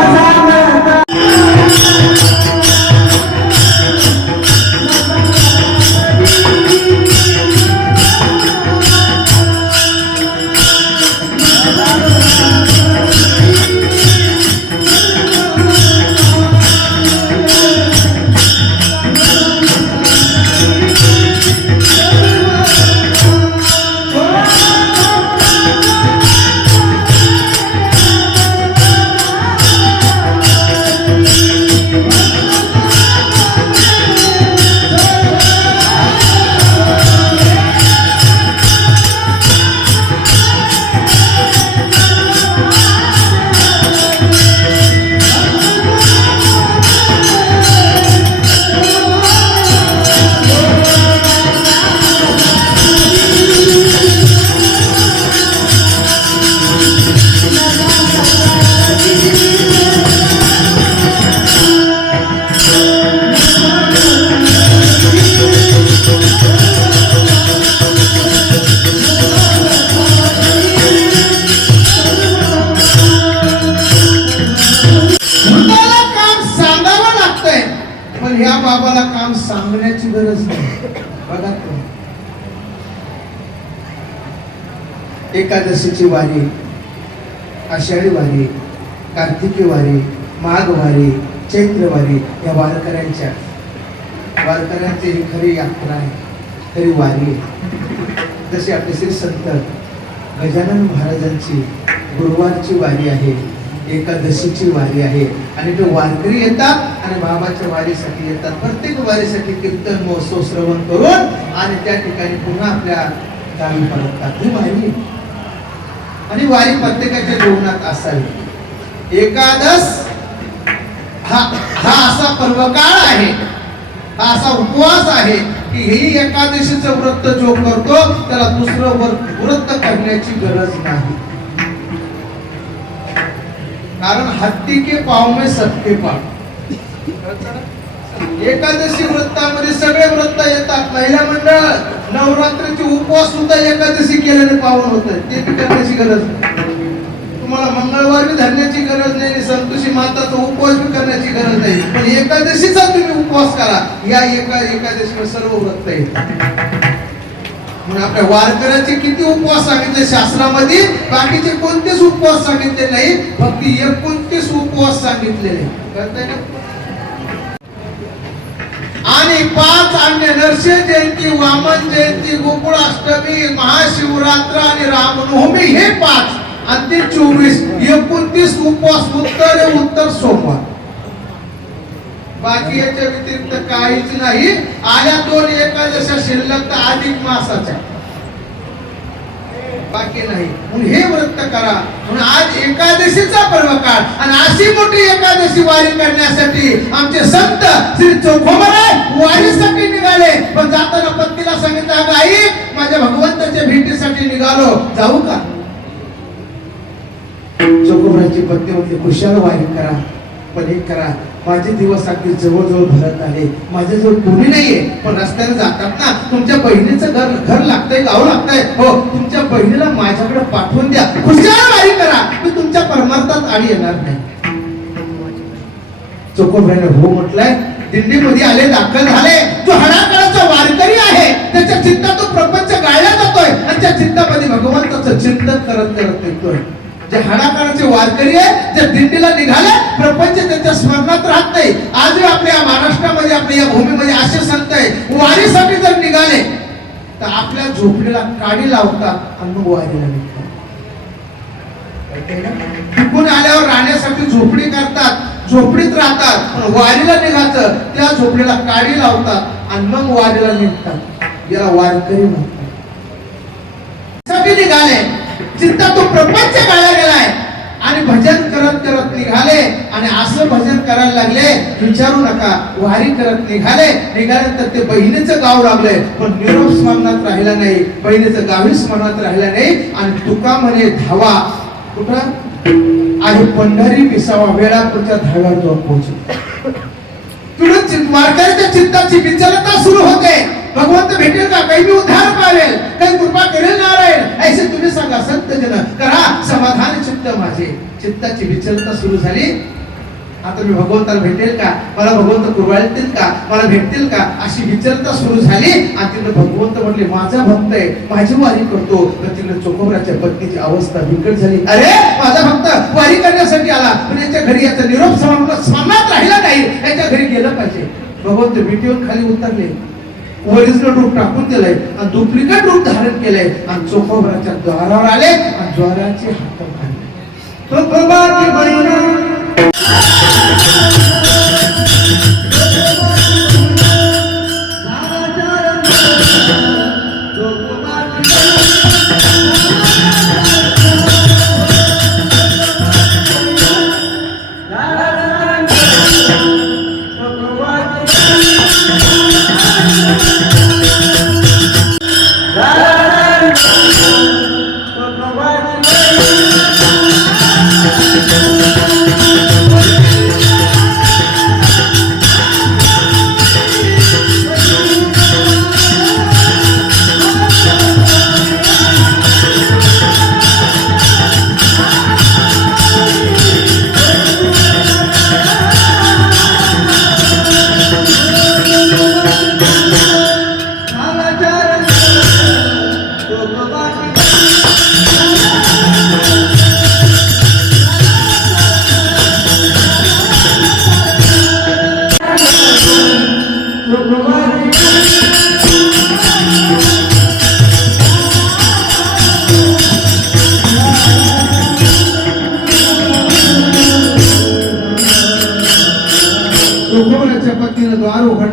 सांगण्याची गरज नाही. बघा एकादशीची वारी, आषाढी वारी, कार्तिकी वारी, माघ वारी, चैत्र वारी, या वारकऱ्यांची ही खरी यात्रा आहे, खरी वारी आहे. जशी आपले श्री संत गजानन महाराजांची गुरुवारची वारी आहे, एकादशीची वारी आहे आणि ते वारकरी येतात आणि बाबाच्या वारीसाठी येतात. प्रत्येक वारीसाठी कीर्तन महोत्सव श्रवण करून आणि त्या ठिकाणी पुन्हा आपल्या गावी परततात. ही वारी आणि वारी प्रत्येकाच्या जीवनात असावी. एकादश हा असा पर्वकाळ आहे, हा असा उपवास आहे की ही एकादशीचं व्रत जो करतो त्याला दुसरं व्रत करण्याची गरज नाही. कारण हत्ती के पाव में सबके पाव. एकादशी व्रतामध्ये सगळे व्रत येतात. महिला मंडळ नवरात्रीचे उपवास सुद्धा एकादशी केल्याने पावन होत, ते करण्याची गरज नाही. तुम्हाला मंगळवार भी धरण्याची गरज नाही, संतोषी माताचा उपवास भी करण्याची गरज नाही, पण एकादशीचा तुम्ही उपवास करा. या एकादशीवर सर्व व्रत येतात. म्हणून आपल्या वारकऱ्याचे किती उपवास सांगितले शास्त्रामध्ये, बाकीचे कोणतेच उपवास सांगितले नाही, फक्त 29 उपवास सांगितलेले. कळतंय ना? आणि 5 अन्य नरसिंह जयंती, वामन जयंती, गोकुळ अष्टमी, महाशिवरात्र आणि रामनवमी हे 5 आणि 24 29 उपवास उत्तर सोमवार. बाकी याच्या व्यतिरिक्त काहीच नाही. आल्या 2 एकादशा शिल्लक तर अधिक मासाच्या, बाकी नाही. म्हणून हे व्रत करा. म्हणून आज एकादशीचा पर्वकाळ आणि अशी मोठी एकादशी वारी करण्यासाठी आमचे संत श्री चोखोबराय वारीसाठी निघाले. पण जाताना पत्नीला सांगितलं, अगं आई, माझ्या भगवंताच्या भेटीसाठी निघालो, जाऊ का? चोखोबराची पत्नी म्हणते, खुशाल वारी करा, पण एक करा, माझे दिवस अगदी जवळजवळ भरत आले, माझ्याजवळ कोणी नाहीये, पण रस्त्याने जातात ना, तुमच्या बहिणीचं घर लागतंय, गाव लागतंय, हो, तुमच्या बहिणीला माझ्याकडे पाठवून द्या, खुशाल वारी करा, मी तुमच्या परमार्थात आडी येणार नाही. चोखोबराने हो म्हटलंय. दिंडीमध्ये आले, दाखल झाले. जो हडाकाळाचा वारकरी आहे त्याच्या चित्तात तो प्रपंच गाळला जातोय आणि त्या चित्तामध्ये भगवंताचं चिंतन करत करत येतोय. जे हडाकाळाचे वारकरी आहे, जे दिंडीला निघाले, प्रपंच त्यांच्या स्मरणात राहत नाही. आज आपल्या महाराष्ट्रामध्ये, आपल्या या भूमीमध्ये असे संत आहे, वारीसाठी जर निघाले तर आपल्या झोपडीला काडी लावतात आणि मग वारीला निघतात. तिकून आल्यावर राहण्यासाठी झोपडी करतात, झोपडीत राहतात, पण वारीला निघायचं त्या झोपडीला काडी लावतात आणि मग वारीला निघतात. याला वारकरी म्हणतात. निघाले, चित्ता तो प्रपंच गाळला गेलाय आणि भजन करत करत निघाले आणि असं भजन करायला लागले, विचारू नका. वारी करत निघाल्यानंतर ते बहिणीचं गाव लागलंय, पण निरोप स्मरणात राहिला नाही, बहिणीचं गावी स्मरणात राहिला नाही. आणि तुका म्हणे धावा कुठं आहे, पंढरी विसावा, वेळापूरच्या धाव्यावर जाऊन पोहोचले. तुला वारकऱ्याच्या चित्ताची विचलता सुरू होते. भगवंत भेटेल का, काही मी उद्धार पावेल, काही कृपा करेल नारायण, ऐसे तुम्ही सांगा संत जन, करा समाधान चित्त माझे. चित्ताची विचलता सुरू झाली. आता मी भगवंताला भेटेल का, मला भगवंत कुरवाळतील का, मला भेटतील का, अशी विचलता सुरू झाली. आणि तिकडे भगवंत म्हणले, माझा भक्त आहे, माझी वारी करतो. तर तिकडे चोखोबराच्या पत्नीची अवस्था बिकट झाली. अरे, माझा भक्त वारी करण्यासाठी आला, पण याच्या घरी याचा निरोप स्मरणात राहिला नाही, याच्या घरी गेलं पाहिजे. भगवंत विटीवर खाली उतरले, ओरिजिनल रूप टाकून दिलंय आणि डुप्लिकेट रूप धारण केलंय आणि चोखोबराच्या द्वारावर आले आणि द्वाराचे हात काढले. तो प्रभाती बहिणा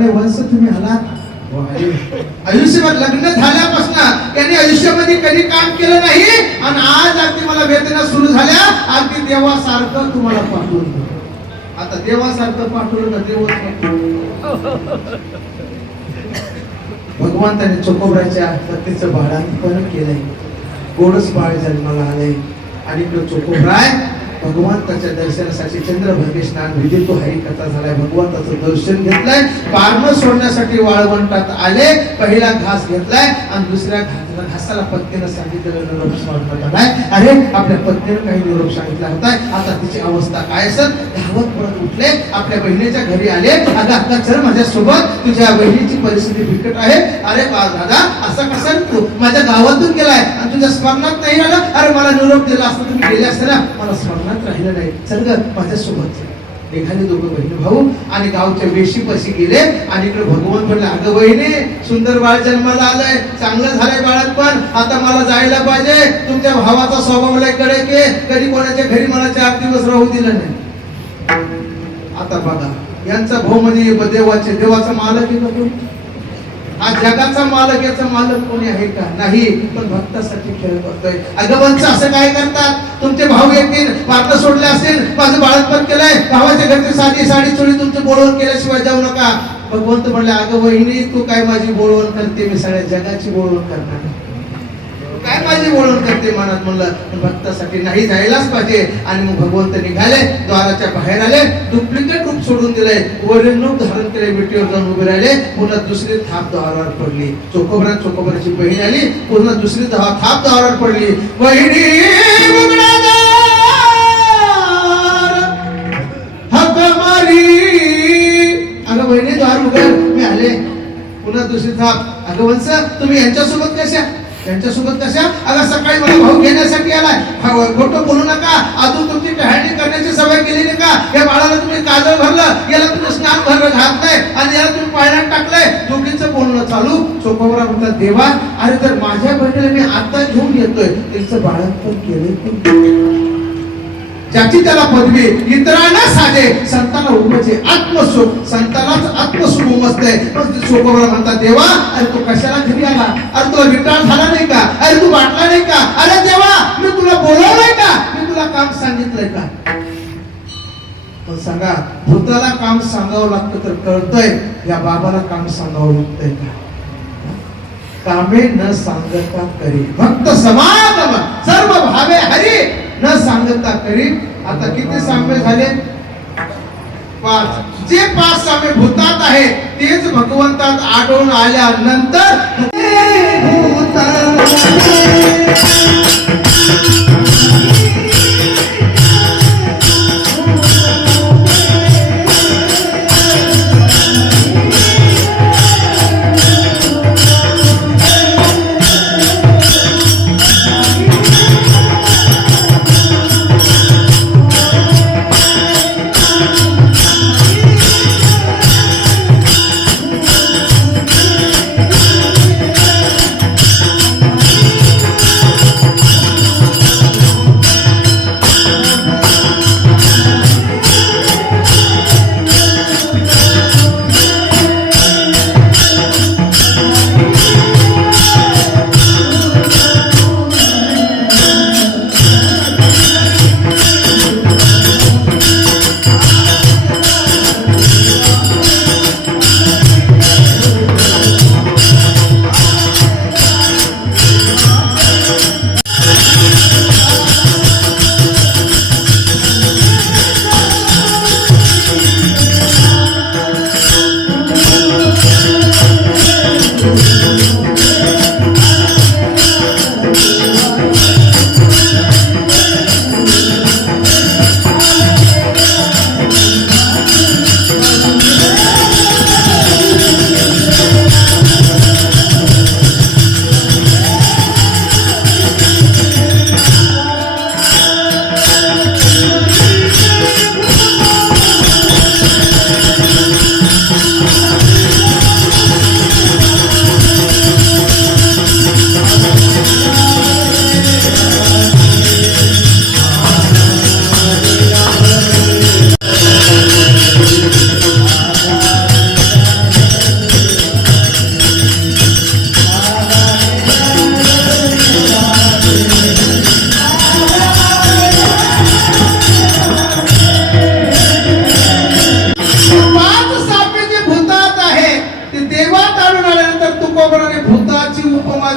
चांगले वंश तुम्ही आलात. आयुष्यभर लग्न झाल्यापासून त्यांनी आयुष्यामध्ये कधी काम केलं नाही आणि आज अगदी मला वेदना सुरू झाल्या. अगदी देवासारखं तुम्हाला पाठवलं. आता देवासारखं पाठवलं ना देव भगवंताने चोकोबराच्या पत्नीचं बाळांपण केलंय. गोडस बाळ जन्माला आलंय आणि तो चोकोबराय भगवंताच्या दर्शनासाठी चंद्रभागे स्नान विधी तो हरिकथा झालाय. भगवंताचं दर्शन घेतलंय. पारणं सोडण्यासाठी वाळवंटात आले. पहिला घास घेतलाय आणि दुसऱ्या घासाला पत्नीनं सांगितलेलं निरोप सांगितला. अरे आपल्या पत्नीनं काही निरोप सांगितला होता. आता तिची अवस्था काय असेल. धावत परत उठले. आपल्या बहिणीच्या घरी आले. अगं अक्का चल माझ्यासोबत. तुझ्या बहिणीची परिस्थिती बिकट आहे. अरे दादा असं कसं तू माझ्या गावातून गेलाय आणि तुझ्या स्मरणात नाही आलं. अरे मला निरोप दिला असता तुम्ही गेले असते ना. मला स्मरणात राहिलं नाही. चल ग माझ्यासोबत. निघाले दोघं बहिणी भाऊ आणि गावच्या वेशीपाशी गेले आणि इकडे भगवान म्हणले अगं बहिणी सुंदर बाळ जन्माला आलंय. चांगलं झालंय बाळात आता मला जायला पाहिजे. तुमच्या भावाचा स्वभाव लय कडक आहे. कधी कोणाच्या घरी मला 4 दिवस राहू दिलं नाही. आता बघा यांचा भाऊ म्हणजे देवाचा मालक आहे का? हा जगाचा मालक याचा मालक कोणी आहे का? नाही. पण भक्तासाठी खेळ करतोय. अगवंच असं काय करतात. तुमचे भाऊ येतील पात्र सोडले असेल. माझं बाळपण केलंय. भावाच्या घरची साधी साडी चोळी तुमचं बोलवण केल्याशिवाय जाऊ नका. भगवंत म्हणले अगं वहिनी तू काय माझी बोलवण करते. मी सगळ्या जगाची बोलवण करणार. काय माझी बोलवण करते मनात म्हणलं. भक्तासाठी नाही जायलाच पाहिजे. आणि मग भगवंत निघाले. द्वाराच्या बाहेर आले. डुप्लिकेट रूप सोडून दिले. वरील रूप धारण केले. विटीवर जाऊन उभे राहिले. पुन्हा दुसरी थाप द्वारावर पडली. चोकोबराची बहीण आली. पुन्हा दुसरी थाप द्वारावर पडली. बहिणी हक मारी. अगं बहिणी द्वार उघड मी आले. पुन्हा दुसरी थाप. अगं वंश तुम्ही यांच्यासोबत कशा अगं सकाळी मला भाऊ घेण्यासाठी आलाय. खोटं बोलू नका. अजून तुमची टहळणी करण्याची सवय केली नाही का? या बाळाला तुम्ही काजळ भरलं. याला तुम्ही स्नान घातलंय आणि याला तुम्ही पाण्यात टाकलंय. दोघींचं बोलणं चालू. चोकोबरा म्हणतात देवा अरे तर माझ्या बहिणीला मी आता घेऊन येतोय. तिचं बाळंतपण केलंय. ज्याची त्याला पदवी इतरांना साजे संतांना उपजे आत्मसुख. संतांनाच आत्मसुख उमजते. पण चोकोबरा म्हणतात देवा अरे तू कशाला घरी आला. अरे तुला विटाळ झाला नाही का? अरे तू वाटला नाही का? अरे देवा मी तुला बोलवलंय का? मी तुला काम सांगितलंय का? पण सांगा भूताला काम सांगावं लागतं तर कळतंय. या बाबाला काम सांगावं लागतंय का? कामे न सांगता करी भक्त समागम सर्व भावे हरी न सांगता करी. आता किती साम्य झाले? 5. जे 5 साम्य भूतात आहे तेच भगवंतात आढळून आल्यानंतर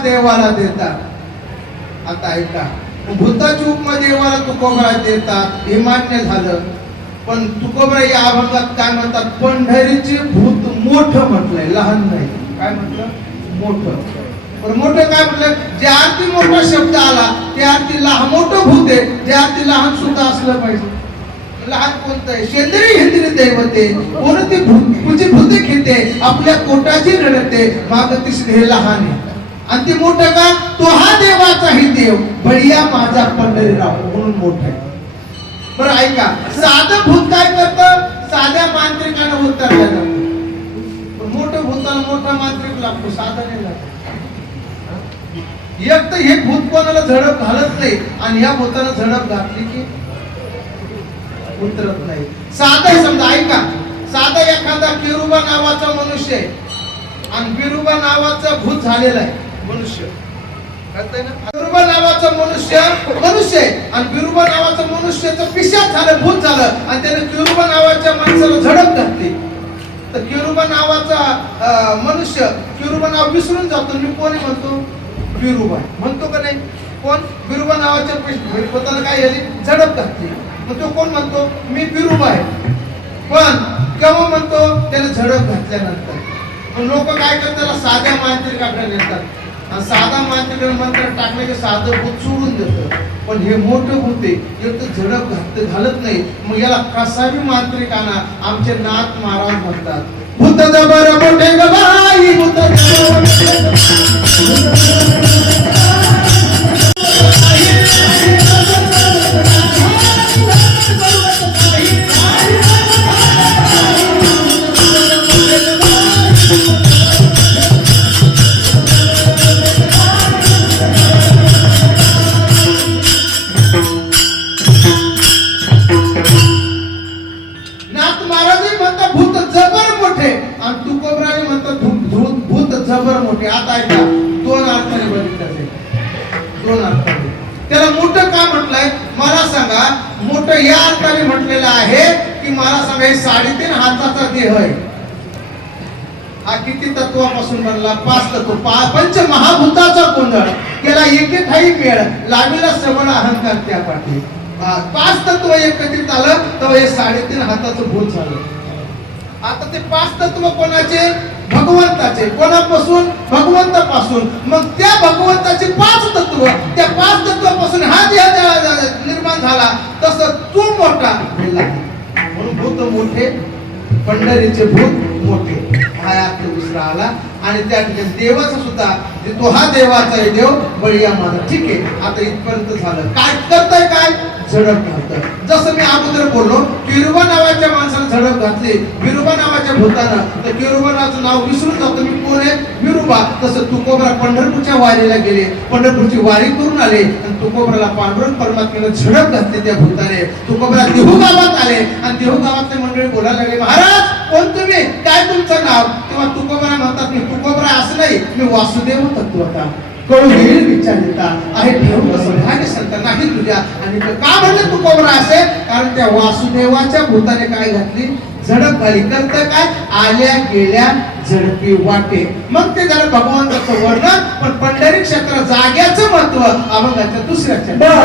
देवाला देतात. आता ऐका, भूताची उपमा देवाला तुकोबरा देतात हे मान्य झालं, पण तुकोबरा या अभंगात काय म्हणतात, पंढरीचे भूत मोठं म्हटलंय, लहान नाही. काय म्हटलं? मोठं. पण मोठं काय म्हटलं? ज्या अर्थी मोठा शब्द आला त्या अर्थी लहान मोठं भूत आहे, ज्या अर्थी लहान सुद्धा असलं पाहिजे. लहान कोणतं आहे? शेंद्री हेंद्री दैवते कोणती तुझी भूते घेते आपल्या पोटाची रडते मागतीस हे लहान आहे. आणि ते मोठं का? तो हा देवाचाही देव बळीया माझा पंढरीराव म्हणून मोठा आहे. बरं ऐका, साधं भूत काय करतं? साध्या मांत्रिकानं उतरल्या जातं. पण मोठं भूताला मोठा मांत्रिक लागतो, साधा नाही लागतो. एक तर हे भूत कोणाला झडप घालत नाही, आणि या भूताला झडप घातली की उतरत नाही. साधा समजा ऐका, साधा एखादा किरुबा नावाचा मनुष्य आहे आणि बिरुबा नावाचा भूत झालेला आहे मनुष्य. कळतंय ना? किरुबा नावाचा मनुष्य आहे आणि बिरुबा नावाचा मनुष्याचं पिशाच झालं, भूत झालं, आणि त्याने किरुबा नावाच्या माणसाला झडप घातली. तर किरुबा नावाचा मनुष्य किरुबा नाव विसरून जातो. मी कोणी म्हणतो? बिरुबा म्हणतो का नाही? कोण? बिरुबा नावाच्या पोताला काय झाली? झडप घातली. मग तो कोण म्हणतो? मी बिरुबा आहे. पण केव्हा म्हणतो? त्याने झडप घातल्यानंतर. मग लोक काय करतात? त्याला साध्या मांत्रिकाकडे नेतात आणि साधा मांत्रिक मंत्र टाकले की साधं भूत सोडून देतं. पण हे मोठं भूत आहे, एक तर झडप घालत नाही. मग याला कसा बी मांत्रिक आणा, आमचे नाथ महाराज म्हणतात, भूत जबर मोठे ग बाई, भूत जबर मोठे. आता ऐका, दोन अर्थाने बघितलं, दोन अर्थाने. त्याला मोठं का म्हटलंय मला सांगा? मोठं या अर्थाने म्हटलेलं आहे की मला सांगा, हे 3.5 हाताचा देह आहे. हा किती तत्वापासून बनला? 5 तत्व, पंच महाभूताचा गोंधळ. त्याला एके ठाई मेळ लाविला सबळ अहंकार त्या पाठी. 5 तत्व एकत्रित आलं तर हे 3.5 हाताचं भूत झालं. आता ते 5 तत्व कोणाचे? भगवंताचे. कोणापासून? भगवंतापासून. मग त्या भगवंताचे 5 तत्व, त्या 5 तत्वापासून हा देह निर्माण झाला. तसं तू मोठा म्हणून भूत मोठे, पंढरीचे भूत मोठे, हा अर्थ दुसरा आला. आणि त्या ठिकाणी देवाचा सुद्धा, तो हा देवाचा आहे देव बळीया माझा. ठीक आहे, आता इथपर्यंत झालं. काय करताय? काय झडप घालतं. जसं मी अगोदर बोललो, किरुबा नावाच्या माणसाला झडप घातली बिरुबा नावाच्या भूतानं, तर किरुबा नावाचं नाव विसरून जातो, मी कोण आहे? बिरुबा. तसं तुकोबरा पंढरपूरच्या वारीला गेले, पंढरपूरची वारी करून आले आणि तुकोबराला पांडुरंग परमात्म्यानं झडप घातली त्या भूताने. तुकोबरा देहू गावात आले आणि देहू गावातले मंडळी बोलायला लागले, महाराज कोण तुम्ही? काय तुमचं नाव? तेव्हा तुकोबरा म्हणतात, मी तुकोबरा असं नाही, मी वासुदेव तत्वता कळू येईल विचारिता आहे ठेव भाग्य संत नाही तुझ्या. आणि का म्हणलं तुकोबरा असे? कारण त्या वासुदेवाच्या भूताने काय घातली? झडप घाली. करत काय? आल्या गेल्या झडपी वाटे. मग ते झालं भगवंताचं वर्णन. पण पंढरी क्षेत्र जाग्याचं महत्व अभंगाच्या दुसऱ्याच्या.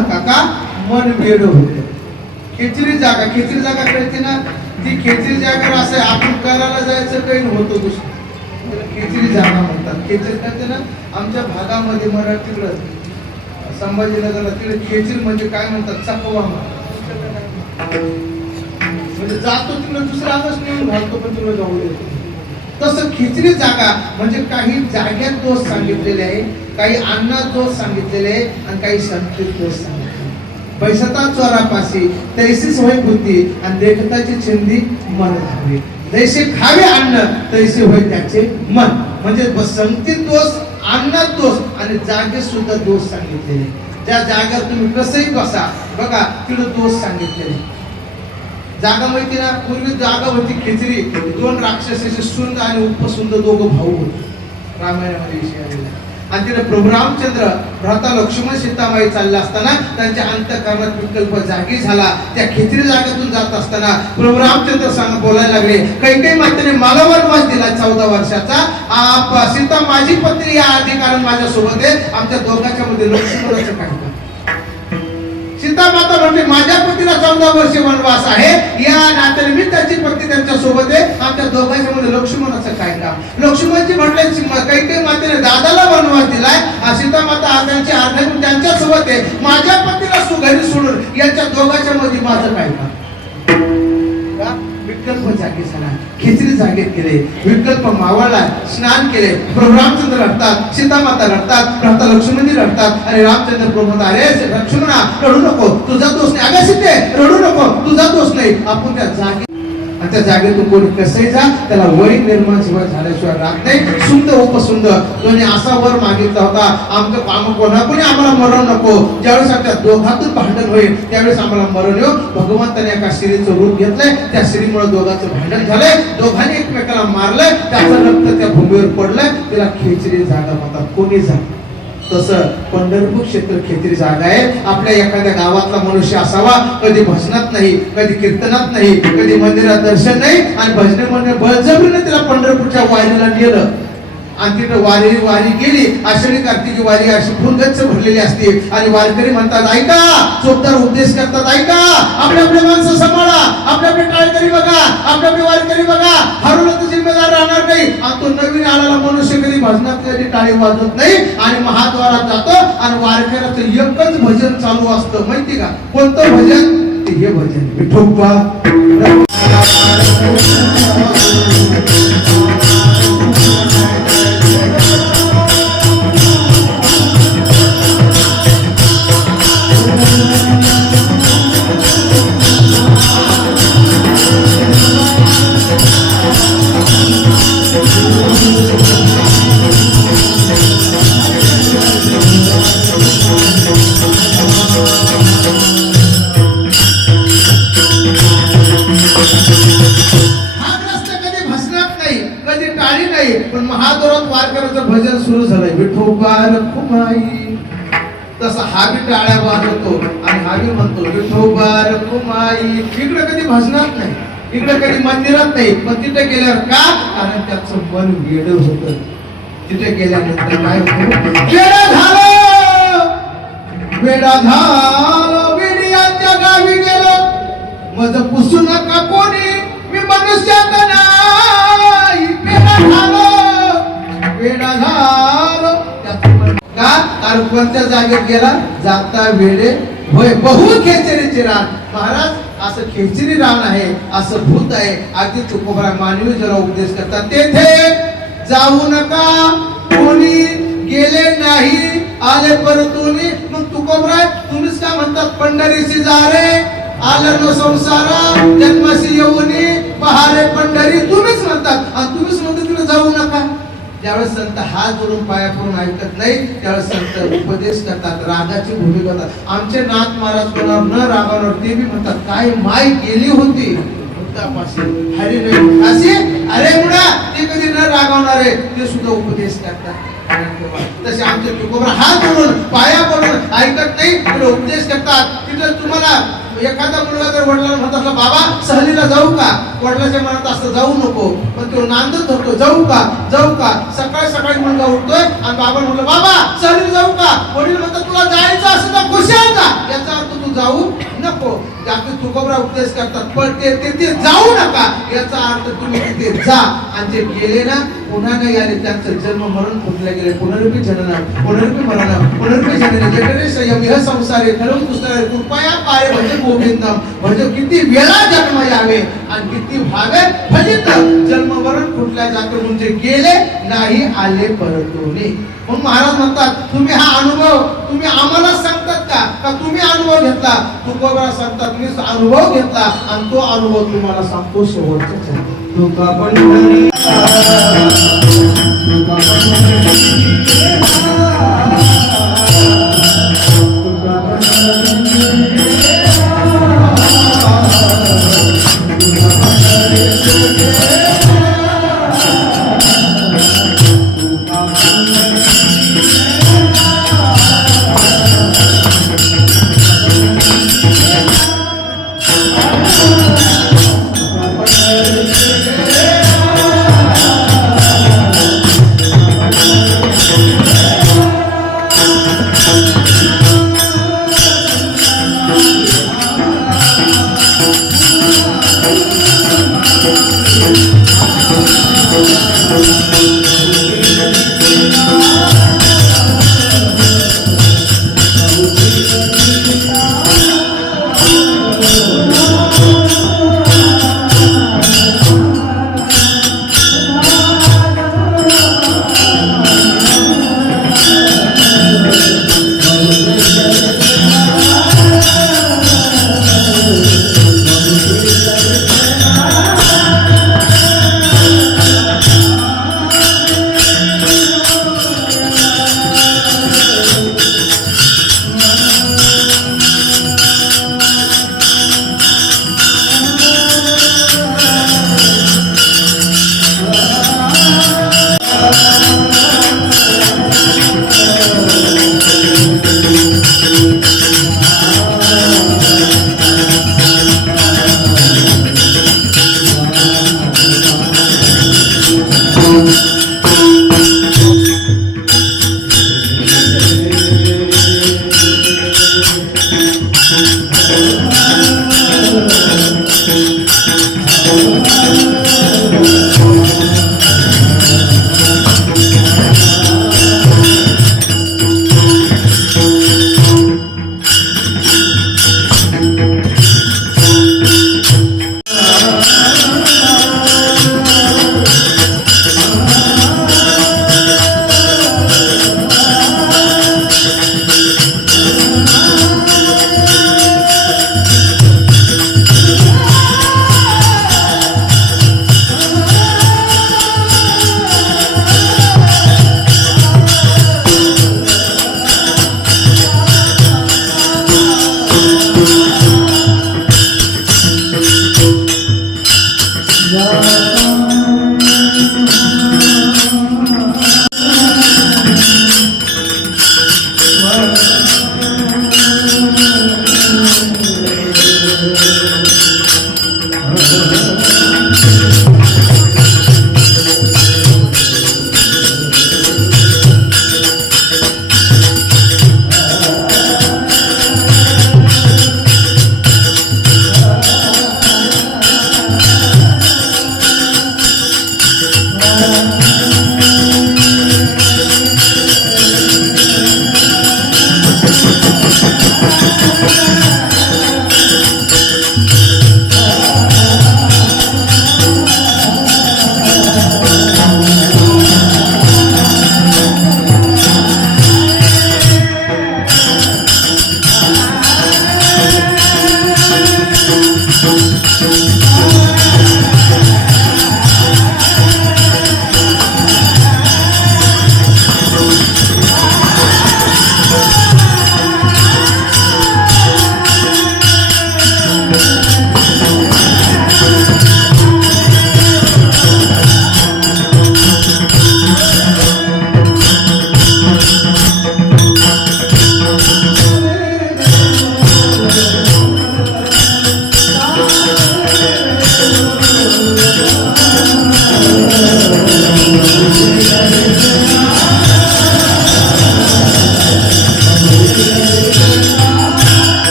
नका का मन वेड होतं. खेचरी जागा कळते ना, ती खेचरी जागा असं आपण करायला जायचं काही होतो दुसरं, खेचरी जागा म्हणतात. खेचरी कळते ना, आमच्या भागामध्ये मराठीकडं संभाजीनगरला तिकडे खेचरी म्हणजे काय म्हणतात, चकवा म्हणजे जातो तिकडे दुसरा आवाज नेऊन घालतो पण तिकडे जाऊ देतो. तसं खिचडी जागा म्हणजे काही जाग्यात दोष सांगितलेले आहे, काही अन्नात दोष सांगितलेले आहे आणि काही संस्कृत दोष सांगितलेले. पैसता चोरापाशी तैसीच होय बुद्धी आणि देखताची चिंदी मन धावे. जैसे खावे अन्न तैसे होय त्याचे मन. म्हणजे संगतीत दोष, अन्नात दोष आणि जागेत सुद्धा दोष सांगितलेले. ज्या जागेवर तुम्ही कसंही बसा बघा तिकडे दोष सांगितलेले. जागा माहिती ना, पूर्वी जागा होती खिचडी, दोन राक्षसाचे सुंद आणि उपसुंद दोघं भाऊ होते रामायणामध्ये विषय आलेला. आणि तिथे प्रभू रामचंद्र भ्राता लक्ष्मण सीतामाई चालला असताना त्यांच्या अंतःकरणात विकल्प जागी झाला. त्या खिचडी जागेतून जात असताना प्रभू रामचंद्र बोलायला लागले, काही मातेने मला वनवास दिला 14 वर्षाचा. सीता माझी पत्नी या अधिकारण माझ्या सोबत आहे, आमच्या दोघांच्या मध्ये लक्ष्मणाचं काय. सीता माता म्हणते माझ्या पतीला 14 वर्ष वनवास आहे, या नात्याने मी त्याची पत्नी त्यांच्या सोबत आहे, आमच्या दोघांच्या मध्ये लक्ष्मणाचं काय काम. लक्ष्मणजी म्हटले काही मातेने दादाला वनवास दिलाय, सीता माता त्यांची आज्ञा त्यांच्या सोबत आहे, माझ्या पतीला घरी सोडून यांच्या दोघांच्या मध्ये माझं काय काम. विकल्प जागे झाला, खिचडी जागेत केले, विकल्प मावळला, स्नान केले. प्रभू रामचंद्र रडतात, सीता माता रडतात, भ्राता लक्ष्मणजी रडतात. अरे रामचंद्र प्रभू अरे लक्ष्मणा रडू नको, तुझा दोष नाही. अगं सीते रडू नको, तुझा दोष नाही. आपण त्या जागे आणि त्या जागेतून कोणी कसंही जा त्याला वय निर्माण शिवाय झाल्याशिवाय राहत नाही. सुंद उपसुंद दोन्ही असा वर मागितला होता, आमचं कोणी आम्हाला मरण नको. ज्यावेळेस आमच्या दोघातून भांडण होईल त्यावेळेस आम्हाला मरण येऊ. भगवंताने एका स्त्रीचं रूप घेतलंय, त्या स्त्रीमुळे दोघांचं भांडण झालंय, दोघांनी एकमेकाला मारलंय, त्याचं रक्त त्या भूमीवर पडलंय. तिला खेचरी जागा म्हणतात. कोणी जा तसं पंढरपूर क्षेत्र खेचरी जागा आहे. आपल्या एखाद्या गावातला मनुष्य असावा, कधी भजनात नाही, कधी कीर्तनात नाही, कधी मंदिरात दर्शन नाही आणि भजने म्हणजे बळजबरीने तिला पंढरपूरच्या वारीला नेलं आणि तिथं वारी गेली. आषाढी कार्तिकी वारी अशी फुलगच्च भरलेली असते आणि वारकरी म्हणतात ऐका, चोपदार उपदेश करतात ऐका, आपल्या आपल्या माणसं सांभाळा, आपल्या आपले टाळकरी बघा, आपल्या आपले वारकरी बघा, हरवलं तर जिम्मेदार राहणार नाही. आणि तो नवीन आलेला मनुष्य कधी भजनात कधी टाळी वाजवत नाही आणि महाद्वारात जातो आणि वारकऱ्याचं एकच भजन चालू असतं माहिती का. कोणतं भजन? ते हे भजन विठोबा. पण महादोरात वारकऱ्याचं भजन सुरू झालंय विठोबा रखुमाई. तसा हा बी टाळ्या वाजवतो आणि हा बी म्हणतो विठोबा रखुमाई. इकडे कधी भजनात नाही, इकडे कधी मंदिरात नाही, पण तिथे गेल्यावर का? कारण त्याचं मन वेड होत. तिथे गेल्यानंतर काय होतं? वेडा झालो वेडियांच्या गावी गेलो, मज पुसू नका कोणी, मी मनुष्यात नाही. वेडा झालो का? कारण कोणत्या जागेत गेला? जाता वेडे होय बहु खेचरीचे रान. महाराज असं खेचरी रान आहे, असं भूत आहे. अगदी तुकोबरा मानवी जरा उपदेश करतात, तेथे जाऊ नका कोणी, गेले नाही आले परतुनी. मग तुकोबरा तुम्हीच का म्हणतात पंढरीशी जा रे, आलं न संसारा जन्माशी येऊनी, पहारे पंढरी तुम्हीच म्हणतात आणि तुम्हीच म्हणतो तिकडे जाऊ नका. ज्यावेळेस संत हात जोडून पाया पडून ऐकत नाही त्यावेळेस संत उपदेश करतात, रागाची भूमिका करतात. आमचे नाथ महाराज कोणावर न रागावर ते बी म्हणतात काय माय गेली होती हरी नाही असे, अरे मुडा ते कधी न रागावणारे ते सुद्धा उपदेश करतात. तसे आमचे तुकोबरा हात जोडून पाया पडून ऐकत नाही, उपदेश करतात. तिथं तुम्हाला एखादा मुलगा जर वडिलांना म्हणत असला बाबा सहलीला जाऊ का, वडिलांच्या मनात असतं जाऊ नको, पण तो नांदत होतो जाऊ का जाऊ का. सकाळी सकाळी मुलगा उठतोय आणि बाबा म्हटलं बाबा सहलीला जाऊ का, वडील म्हणतात तुला जायचं असं तर खुशाल जा, याचा अर्थ तू जाऊ नको. त्याचे तुकोबरा उपदेश करतात पण ते जाऊ नका याचा अर्थ तुम्ही तिथे जा. आणि जे गेले ना पुन्हा नाही आले त्यांचं जन्म मरण फुटले गेले. पुनरुपी जनन पुनरुपी मरण पुनरुपी जनन जनरेशन यह संसारे खरं दुसरे कृपया पाय म्हणजे गोविंदम, म्हणजे किती वेळा जन्म यावे आणि किती व्हावे फलित. जन्म मरण फुटल्या जातो म्हणजे गेले नाही आले परतोने. म्हणून महाराज म्हणतात तुम्ही हा अनुभव तुम्ही आम्हाला सांगतात का तुम्ही अनुभव घेतला. तुकोबरा सांगतात मी अनुभव घेतला आणि तो अनुभव तुम्हाला सांगतो शेवटचा. तुका पण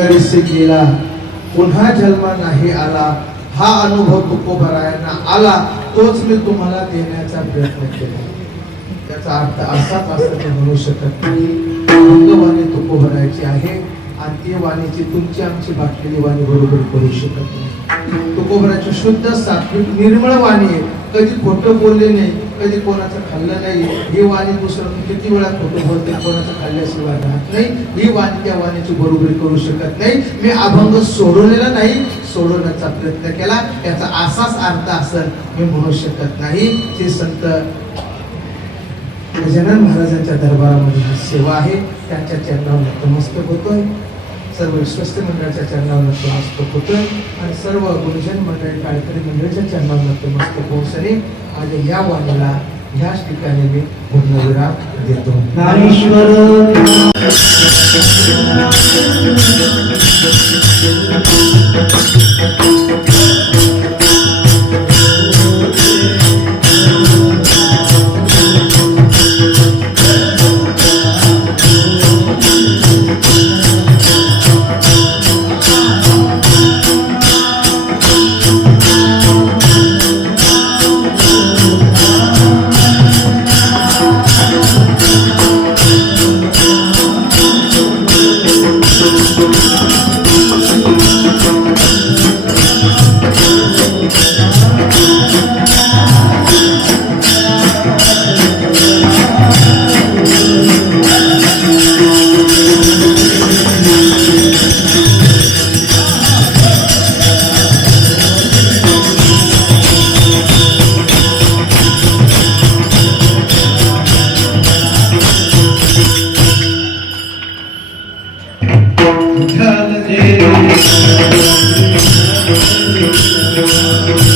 तरीसे गेला पुन्हा जन्म नाही आला हा अनुभव तुकोबरायांना आला तोच मी तुम्हाला देण्याचा प्रयत्न केला त्याचा अर्थ असाच असं ते म्हणू शकत नाही भंगवाणी तुकोबरायची आहे आणि ती वाणीची तुमची आमची बाटलेली वाणी बरोबर करू शकत नाही तुकोबराची शुद्ध सात्विक निर्मळ वाणी आहे कधी खोटं बोलले नाही कधी कोणाचं खाल्लं नाही ही वाणी दुसरं किती वेळा खोटं बोलते कोणाचं खाल्ल्याशिवाय राहत नाही ही वाणी त्या वाणीची बरोबरी करू शकत नाही मी अभंग सोडवलेला नाही सोडवण्याचा प्रयत्न केला याचा असाच अर्थ असेल मी म्हणू शकत नाही ते संत गजानन महाराजांच्या दरबारामध्ये ही सेवा आहे त्यांच्या चरणावर नतमस्तक होतोय सर्व विश्वस्त मंडळाच्या चरणावर नतमस्तक होतोय आणि सर्व गुरुजन मंडळी काळकरी मंडळाच्या चरणावर नतमस्तक होऊसरी आज या वाणीला ह्याच ठिकाणी मी पूर्णविराम देतो नारेश्वर Hallelujah.